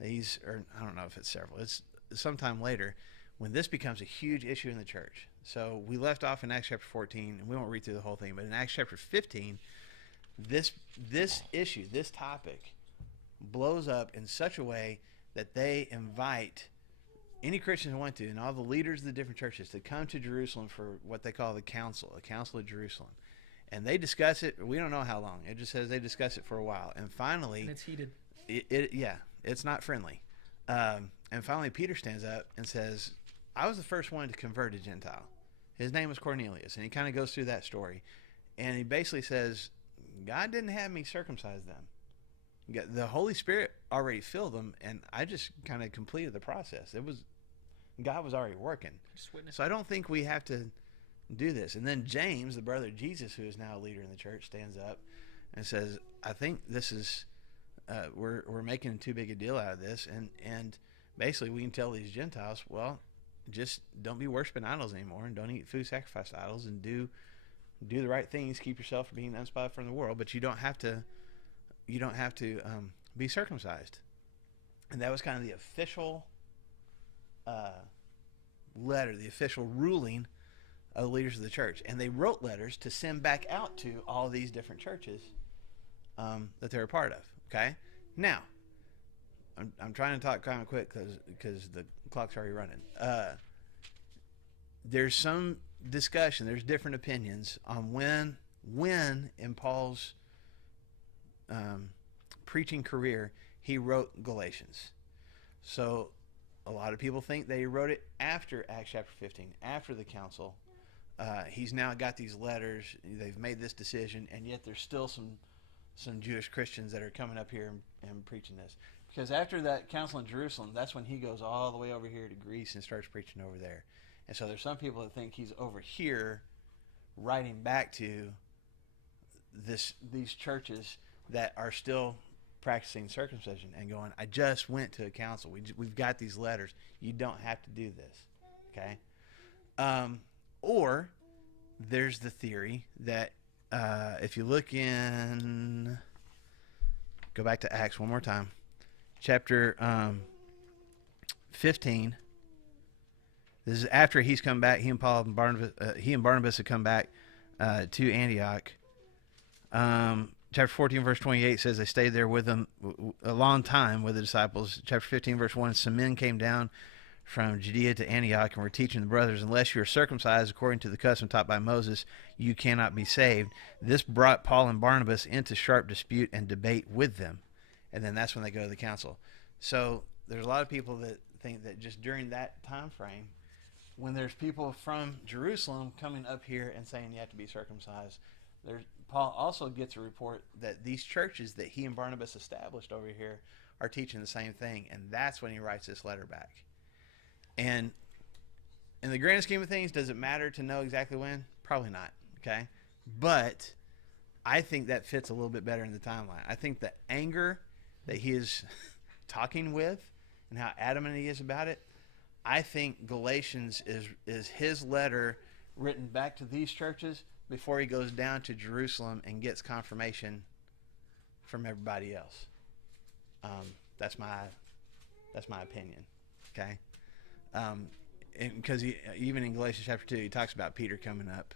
Or I don't know if it's several. It's sometime later when this becomes a huge issue in the church. So we left off in Acts chapter 14, and we won't read through the whole thing, but in Acts chapter 15, this issue, this topic, blows up in such a way that they invite any Christians who want to, and all the leaders of the different churches, to come to Jerusalem for what they call the council, a council of Jerusalem. And they discuss it. We don't know how long. It just says they discuss it for a while. And finally... And it's heated. It's not friendly. And finally Peter stands up and says, I was the first one to convert a Gentile. His name was Cornelius. And he kind of goes through that story. And he basically says, God didn't have me circumcise them. The Holy Spirit already filled them, and I just kind of completed the process. God was already working. So I don't think we have to do this. And then James, the brother of Jesus, who is now a leader in the church, stands up and says, I think this is, we're making too big a deal out of this. And basically we can tell these Gentiles, well, just don't be worshiping idols anymore, and don't eat food sacrificed to idols, and do the right things. Keep yourself from being unspotted from the world, but you don't have to be circumcised. And that was kind of the official letter, the official ruling of the leaders of the church. And they wrote letters to send back out to all these different churches that they're a part of. Okay? Now, I'm trying to talk kind of quick because the clock's already running. There's some discussion, there's different opinions on when in Paul's preaching career he wrote Galatians. So a lot of people think that he wrote it after Acts chapter 15, after the council. He's now got these letters, they've made this decision, and yet there's still some Jewish Christians that are coming up here and preaching this. Because after that council in Jerusalem, that's when he goes all the way over here to Greece and starts preaching over there. And so there's some people that think he's over here writing back to these churches that are still practicing circumcision and going, I just went to a council. We've got these letters. You don't have to do this. Okay? Or there's the theory that if you look in, go back to Acts one more time, chapter 15. This is after he's come back. He and Barnabas have come back to Antioch. Chapter 14, verse 28 says they stayed there with them a long time with the disciples. Chapter 15, verse 1, some men came down from Judea to Antioch and were teaching the brothers, unless you are circumcised according to the custom taught by Moses, you cannot be saved. This brought Paul and Barnabas into sharp dispute and debate with them. And then that's when they go to the council. So there's a lot of people that think that just during that time frame, when there's people from Jerusalem coming up here and saying you have to be circumcised, Paul also gets a report that these churches that he and Barnabas established over here are teaching the same thing, and that's when he writes this letter back. And in the grand scheme of things, does it matter to know exactly when? Probably not, okay? But I think that fits a little bit better in the timeline. I think the anger that he is talking with and how adamant he is about it, I think Galatians is his letter written back to these churches before he goes down to Jerusalem and gets confirmation from everybody else. That's my opinion. Okay, because even in Galatians chapter 2, he talks about Peter coming up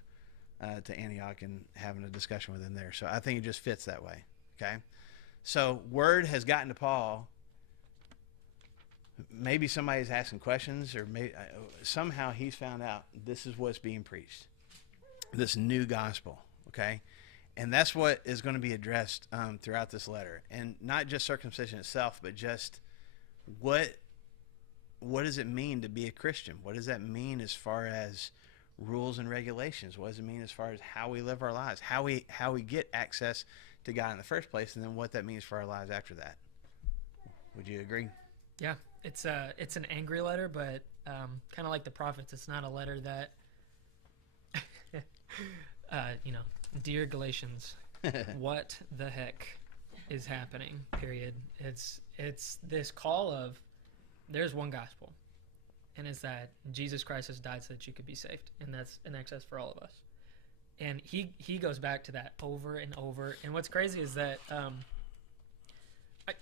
to Antioch and having a discussion with him there. So I think it just fits that way. Okay, so word has gotten to Paul. Maybe somebody's asking questions, or maybe somehow he's found out this is what's being preached, this new gospel, okay? And that's what is going to be addressed throughout this letter. And not just circumcision itself, but just what does it mean to be a Christian? What does that mean as far as rules and regulations? What does it mean as far as how we live our lives? How we get access to God in the first place, and then what that means for our lives after that. Would you agree? Yeah, it's an angry letter, but kind of like the prophets, it's not a letter that, dear Galatians, what the heck is happening? Period. It's this call of there's one gospel, and it's that Jesus Christ has died so that you could be saved, and that's in excess for all of us. And he goes back to that over and over. And what's crazy is that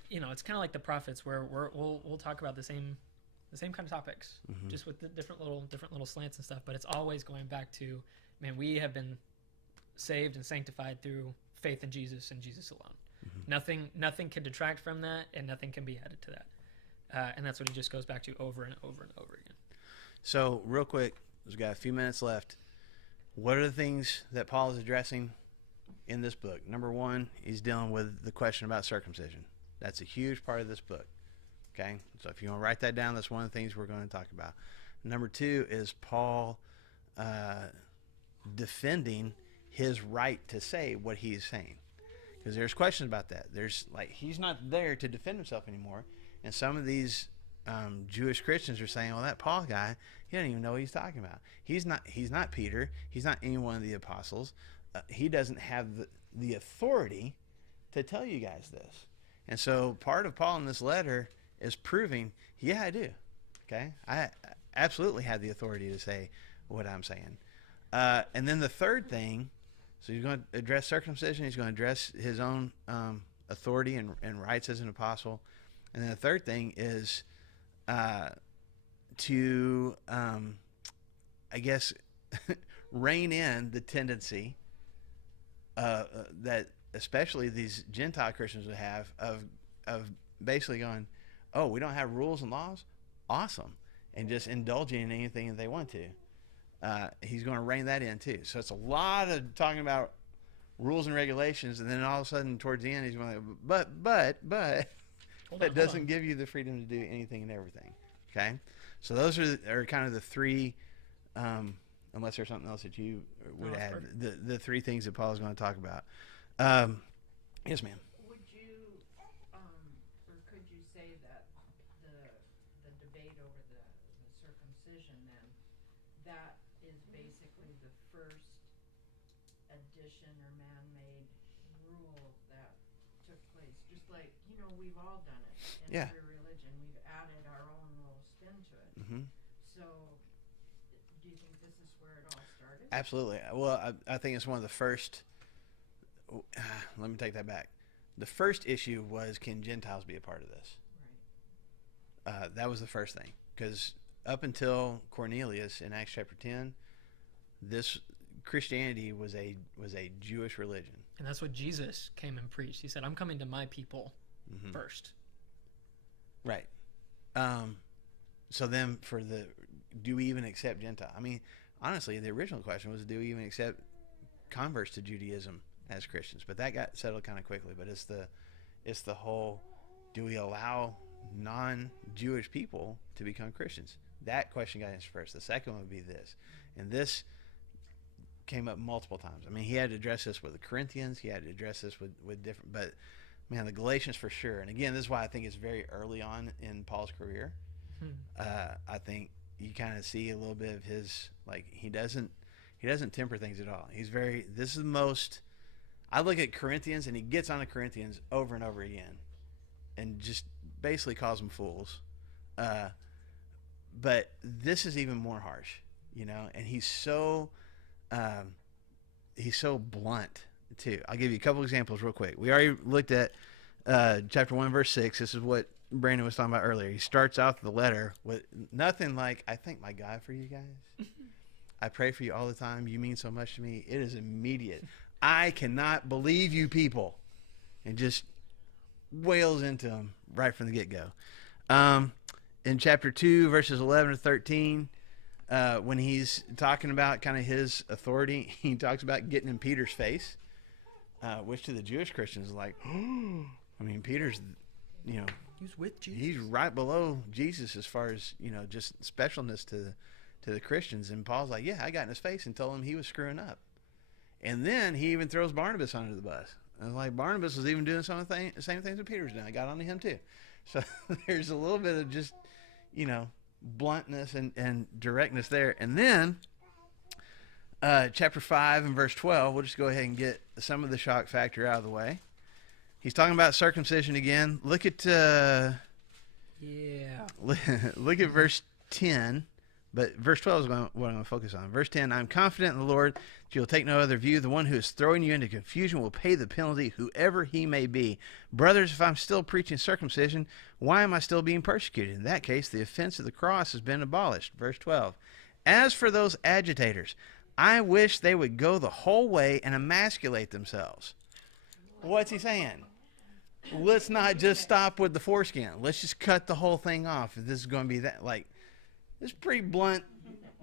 it's kind of like the prophets, where we'll talk about the same kind of topics, just with the different little slants and stuff. But it's always going back to, man, we have been saved and sanctified through faith in Jesus and Jesus alone. Nothing can detract from that, and nothing can be added to that. And that's what he just goes back to over and over and over again. So real quick, we've got a few minutes left. What are the things that Paul is addressing in this book? Number one, he's dealing with the question about circumcision. That's a huge part of this book. Okay? So if you want to write that down, that's one of the things we're going to talk about. Number two is Paul defending his right to say what he is saying. Because there's questions about that. He's not there to defend himself anymore. And some of these Jewish Christians are saying, well, that Paul guy, he doesn't even know what he's talking about. He's not Peter. He's not any one of the apostles. He doesn't have the authority to tell you guys this. And so part of Paul in this letter is proving, yeah, I do. Okay? I absolutely have the authority to say what I'm saying. And then the third thing, so he's going to address circumcision. He's going to address his own authority and rights as an apostle. And then the third thing is to, I guess, rein in the tendency that especially these Gentile Christians would have of basically going, oh, we don't have rules and laws? Awesome. And just indulging in anything that they want to. He's going to rein that in too. So it's a lot of talking about rules and regulations, and then all of a sudden towards the end he's going, but that doesn't give you the freedom to do anything and everything. Okay? So those are kind of the three, unless there's something else that you would add, the three things that Paul is going to talk about. Yes, ma'am. Would you, or could you say that the debate over the circumcision then, that is basically the first addition or man-made rule that took place? Just like, we've all done it in every religion. We've added our own little spin to it. So do you think this is where it all started? Absolutely. Well, I think it's one of the first. Let me take that back. The first issue was, can Gentiles be a part of this? Right. That was the first thing, because up until Cornelius in Acts chapter 10, this Christianity was a Jewish religion, and that's what Jesus came and preached. He said, "I'm coming to my people first." Right. So then, do we even accept Gentile? I mean, honestly, the original question was, do we even accept converts to Judaism as Christians? But that got settled kind of quickly. But it's the whole, do we allow non-Jewish people to become Christians? That question got answered first. The second one would be this, and this came up multiple times. I mean, he had to address this with the Corinthians. He had to address this with different, but man, the Galatians for sure. And again, this is why I think it's very early on in Paul's career. I think you kind of see a little bit of his, he doesn't temper things at all. This is the most, I look at Corinthians, and he gets on the Corinthians over and over again and just basically calls them fools. But this is even more harsh, and he's so blunt too. I'll give you a couple examples real quick. We already looked at chapter 1, verse 6. This is what Brandon was talking about earlier. He starts out the letter with nothing like, I thank my God for you guys. I pray for you all the time. You mean so much to me. It is immediate. I cannot believe you people. And just wails into them right from the get-go. In chapter 2, verses 11 to 13, when he's talking about kind of his authority, he talks about getting in Peter's face. which to the Jewish Christians is like, I mean, Peter's, you know, He's with Jesus. he's right below Jesus as far as, you know, just specialness to the Christians. And Paul's like, yeah, I got in his face and told him he was screwing up. And then he even throws Barnabas under the bus. And like Barnabas was even doing some of the same things that Peter's doing. I got onto him too. So there's a little bit of just, you know, bluntness and directness there. And then chapter 5 and verse 12, we'll just go ahead and get some of the shock factor out of the way. He's talking about circumcision again. Look at look at verse 10. But verse 12 is what I'm going to focus on. Verse 10, I'm confident in the Lord that you'll take no other view. The one who is throwing you into confusion will pay the penalty, whoever he may be. Brothers, if I'm still preaching circumcision, why am I still being persecuted? In that case, the offense of the cross has been abolished. Verse 12, as for those agitators, I wish they would go the whole way and emasculate themselves. What's he saying? Let's not just stop with the foreskin. Let's just cut the whole thing off if this is going to be that, like, it's pretty blunt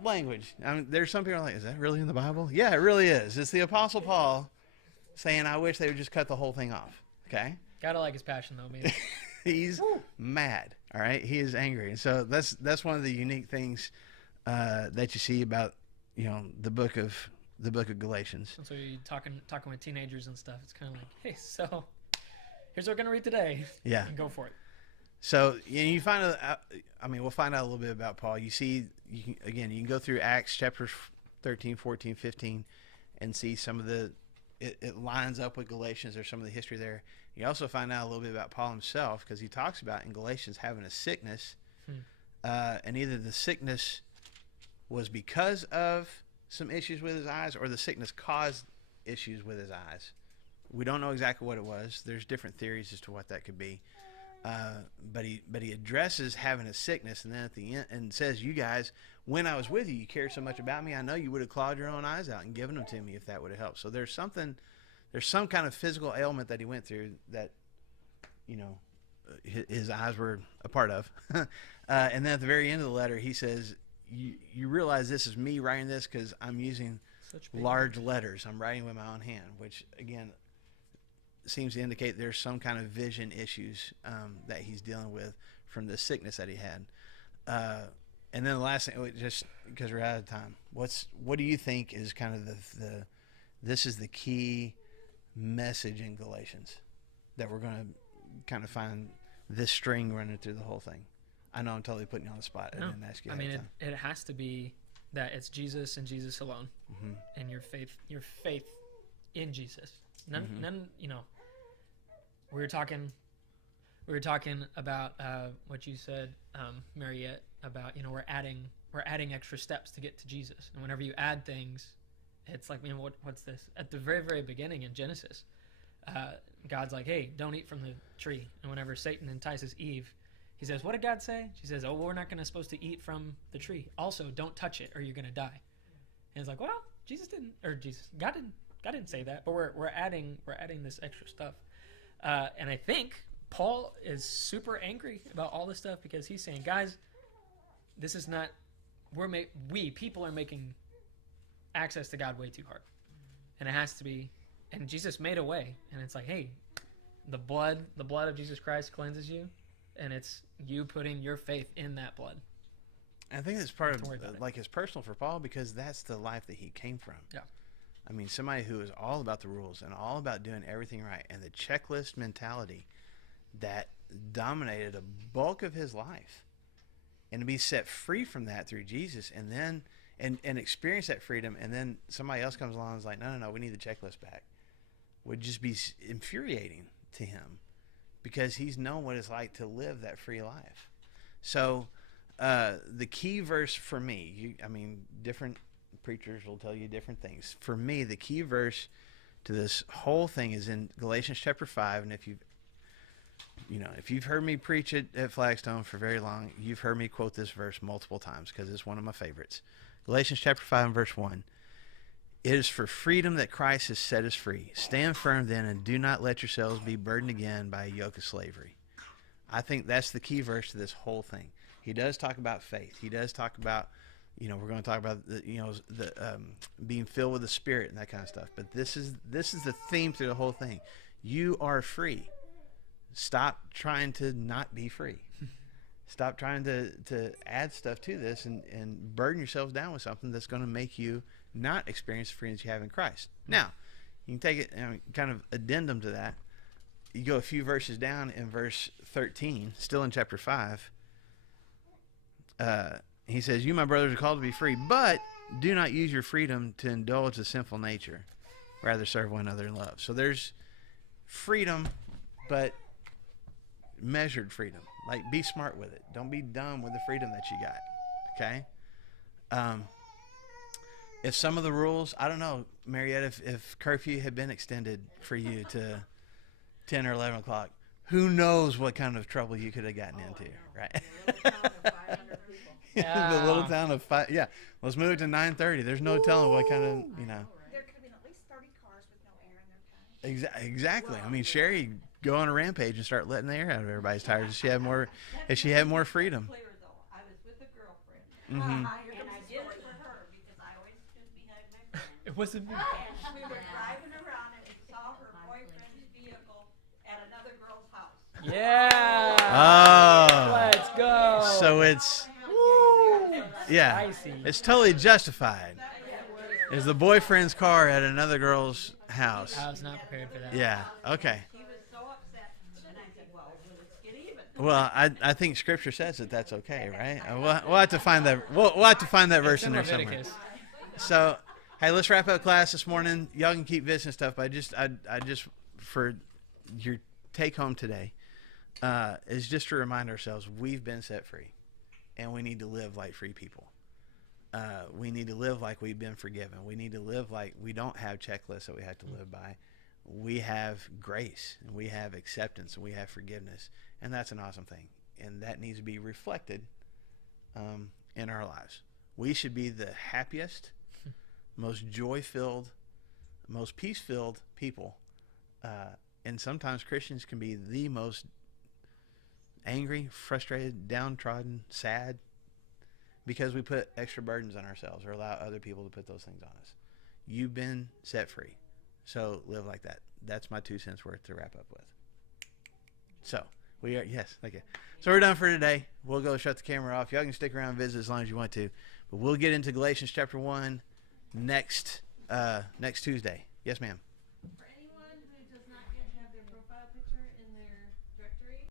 language. I mean, there's some people like, is that really in the Bible? Yeah, it really is. It's the Apostle Paul saying, I wish they would just cut the whole thing off. Okay? Gotta like his passion, though, man. He's mad. All right? He is angry. And so that's one of the unique things that you see about, you know, the book of Galatians. And so you're talking with teenagers and stuff. It's kind of like, hey, so here's what we're gonna read today. Yeah. And go for it. So you find out. I mean, we'll find out a little bit about Paul. You see, you can go through Acts chapters 13, 14, 15, and see some of it lines up with Galatians. There's some of the history there. You also find out a little bit about Paul himself because he talks about in Galatians having a sickness, and either the sickness was because of some issues with his eyes, or the sickness caused issues with his eyes. We don't know exactly what it was. There's different theories as to what that could be. But he addresses having a sickness, and then at the end and says, you guys, when I was with you, you cared so much about me. I know you would have clawed your own eyes out and given them to me if that would have helped. So there's some kind of physical ailment that he went through that, you know, his eyes were a part of. And then at the very end of the letter, he says, you realize this is me writing this because I'm using large letters. I'm writing with my own hand, which again seems to indicate there's some kind of vision issues that he's dealing with from the sickness that he had. And then the last thing, just because we're out of time, what do you think is kind of this is the key message in Galatians that we're going to kind of find this string running through the whole thing? I know I'm totally putting you on the spot. I didn't ask you. I mean, it has to be that it's Jesus and Jesus alone, and your faith in Jesus. None, you know. We were talking about what you said, Mariette, about, you know, we're adding extra steps to get to Jesus, and whenever you add things, it's like, man, what's this? At the very, very beginning in Genesis, God's like, hey, don't eat from the tree, and whenever Satan entices Eve, he says, what did God say? She says, oh, well, we're not supposed to eat from the tree. Also, don't touch it or you're going to die. And it's like, well, God didn't say that, but we're adding this extra stuff. And I think Paul is super angry about all this stuff because he's saying, guys, this is not, people are making access to God way too hard. And it has to be, and Jesus made a way. And it's like, hey, the blood of Jesus Christ cleanses you. And it's you putting your faith in that blood. I think it's part of, like, it's personal for Paul because that's the life that he came from. Yeah. I mean, somebody who is all about the rules and all about doing everything right, and the checklist mentality that dominated a bulk of his life, and to be set free from that through Jesus, and then and experience that freedom, and then somebody else comes along and is like, no, we need the checklist back, would just be infuriating to him because he's known what it's like to live that free life. So the key verse for me, different preachers will tell you different things. For me, the key verse to this whole thing is in Galatians chapter 5. And if you've heard me preach it at Flagstone for very long, you've heard me quote this verse multiple times because it's one of my favorites. Galatians chapter 5 and verse 1. It is for freedom that Christ has set us free. Stand firm then, and do not let yourselves be burdened again by a yoke of slavery. I think that's the key verse to this whole thing. He does talk about faith. He does talk about we're going to talk about the being filled with the Spirit and that kind of stuff. But this is the theme through the whole thing. You are free. Stop trying to not be free. Stop trying to add stuff to this and burden yourselves down with something that's going to make you not experience the freedom that you have in Christ. Now, you can take it kind of addendum to that. You go a few verses down in verse 13, still in chapter 5. He says, "You, my brothers, are called to be free, but do not use your freedom to indulge the sinful nature. Rather serve one another in love." So there's freedom, but measured freedom. Like, be smart with it. Don't be dumb with the freedom that you got. Okay? If some of the rules, I don't know, Mariette, if curfew had been extended for you to 10 or 11 o'clock, who knows what kind of trouble you could have gotten into, right? The little town of 5. Yeah. Let's move it to 9:30. There's no telling what kind of, There could have been at least 30 cars with no air in their tires. Exactly. I mean, Sherry go on a rampage and start letting the air out of everybody's tires if she had more freedom. Clear though, I was with a girlfriend, Mm-hmm. and I did it for her because I always stood behind my friend. It wasn't me. And we were driving around and saw her boyfriend's vehicle at another girl's house. Yeah. Oh. Let's go. So it's, yeah, Spicy. it's totally justified. Is the boyfriend's car at another girl's house? I was not prepared for that. Yeah. Okay. He was so upset, and I said, well, let's get even. Well, I think Scripture says that that's okay, right? We'll have to find that. We'll have to find that verse It's in in there somewhere. Leviticus. So, hey, let's wrap up class this morning. Y'all can keep visiting stuff, but I just for your take home today is just to remind ourselves we've been set free, and we need to live like free people. We need to live like we've been forgiven. We need to live like we don't have checklists that we have to live by. We have grace, and we have acceptance, and we have forgiveness, and that's an awesome thing. And that needs to be reflected in our lives. We should be the happiest, most joy-filled, most peace-filled people. And sometimes Christians can be the most angry, frustrated, downtrodden, sad, because we put extra burdens on ourselves or allow other people to put those things on us. You've been set free. So live like that. That's my 2 cents worth to wrap up with. So we are, yes, okay. So we're done for today. We'll go shut the camera off. Y'all can stick around and visit as long as you want to. But we'll get into Galatians chapter 1 next Tuesday. Yes, ma'am.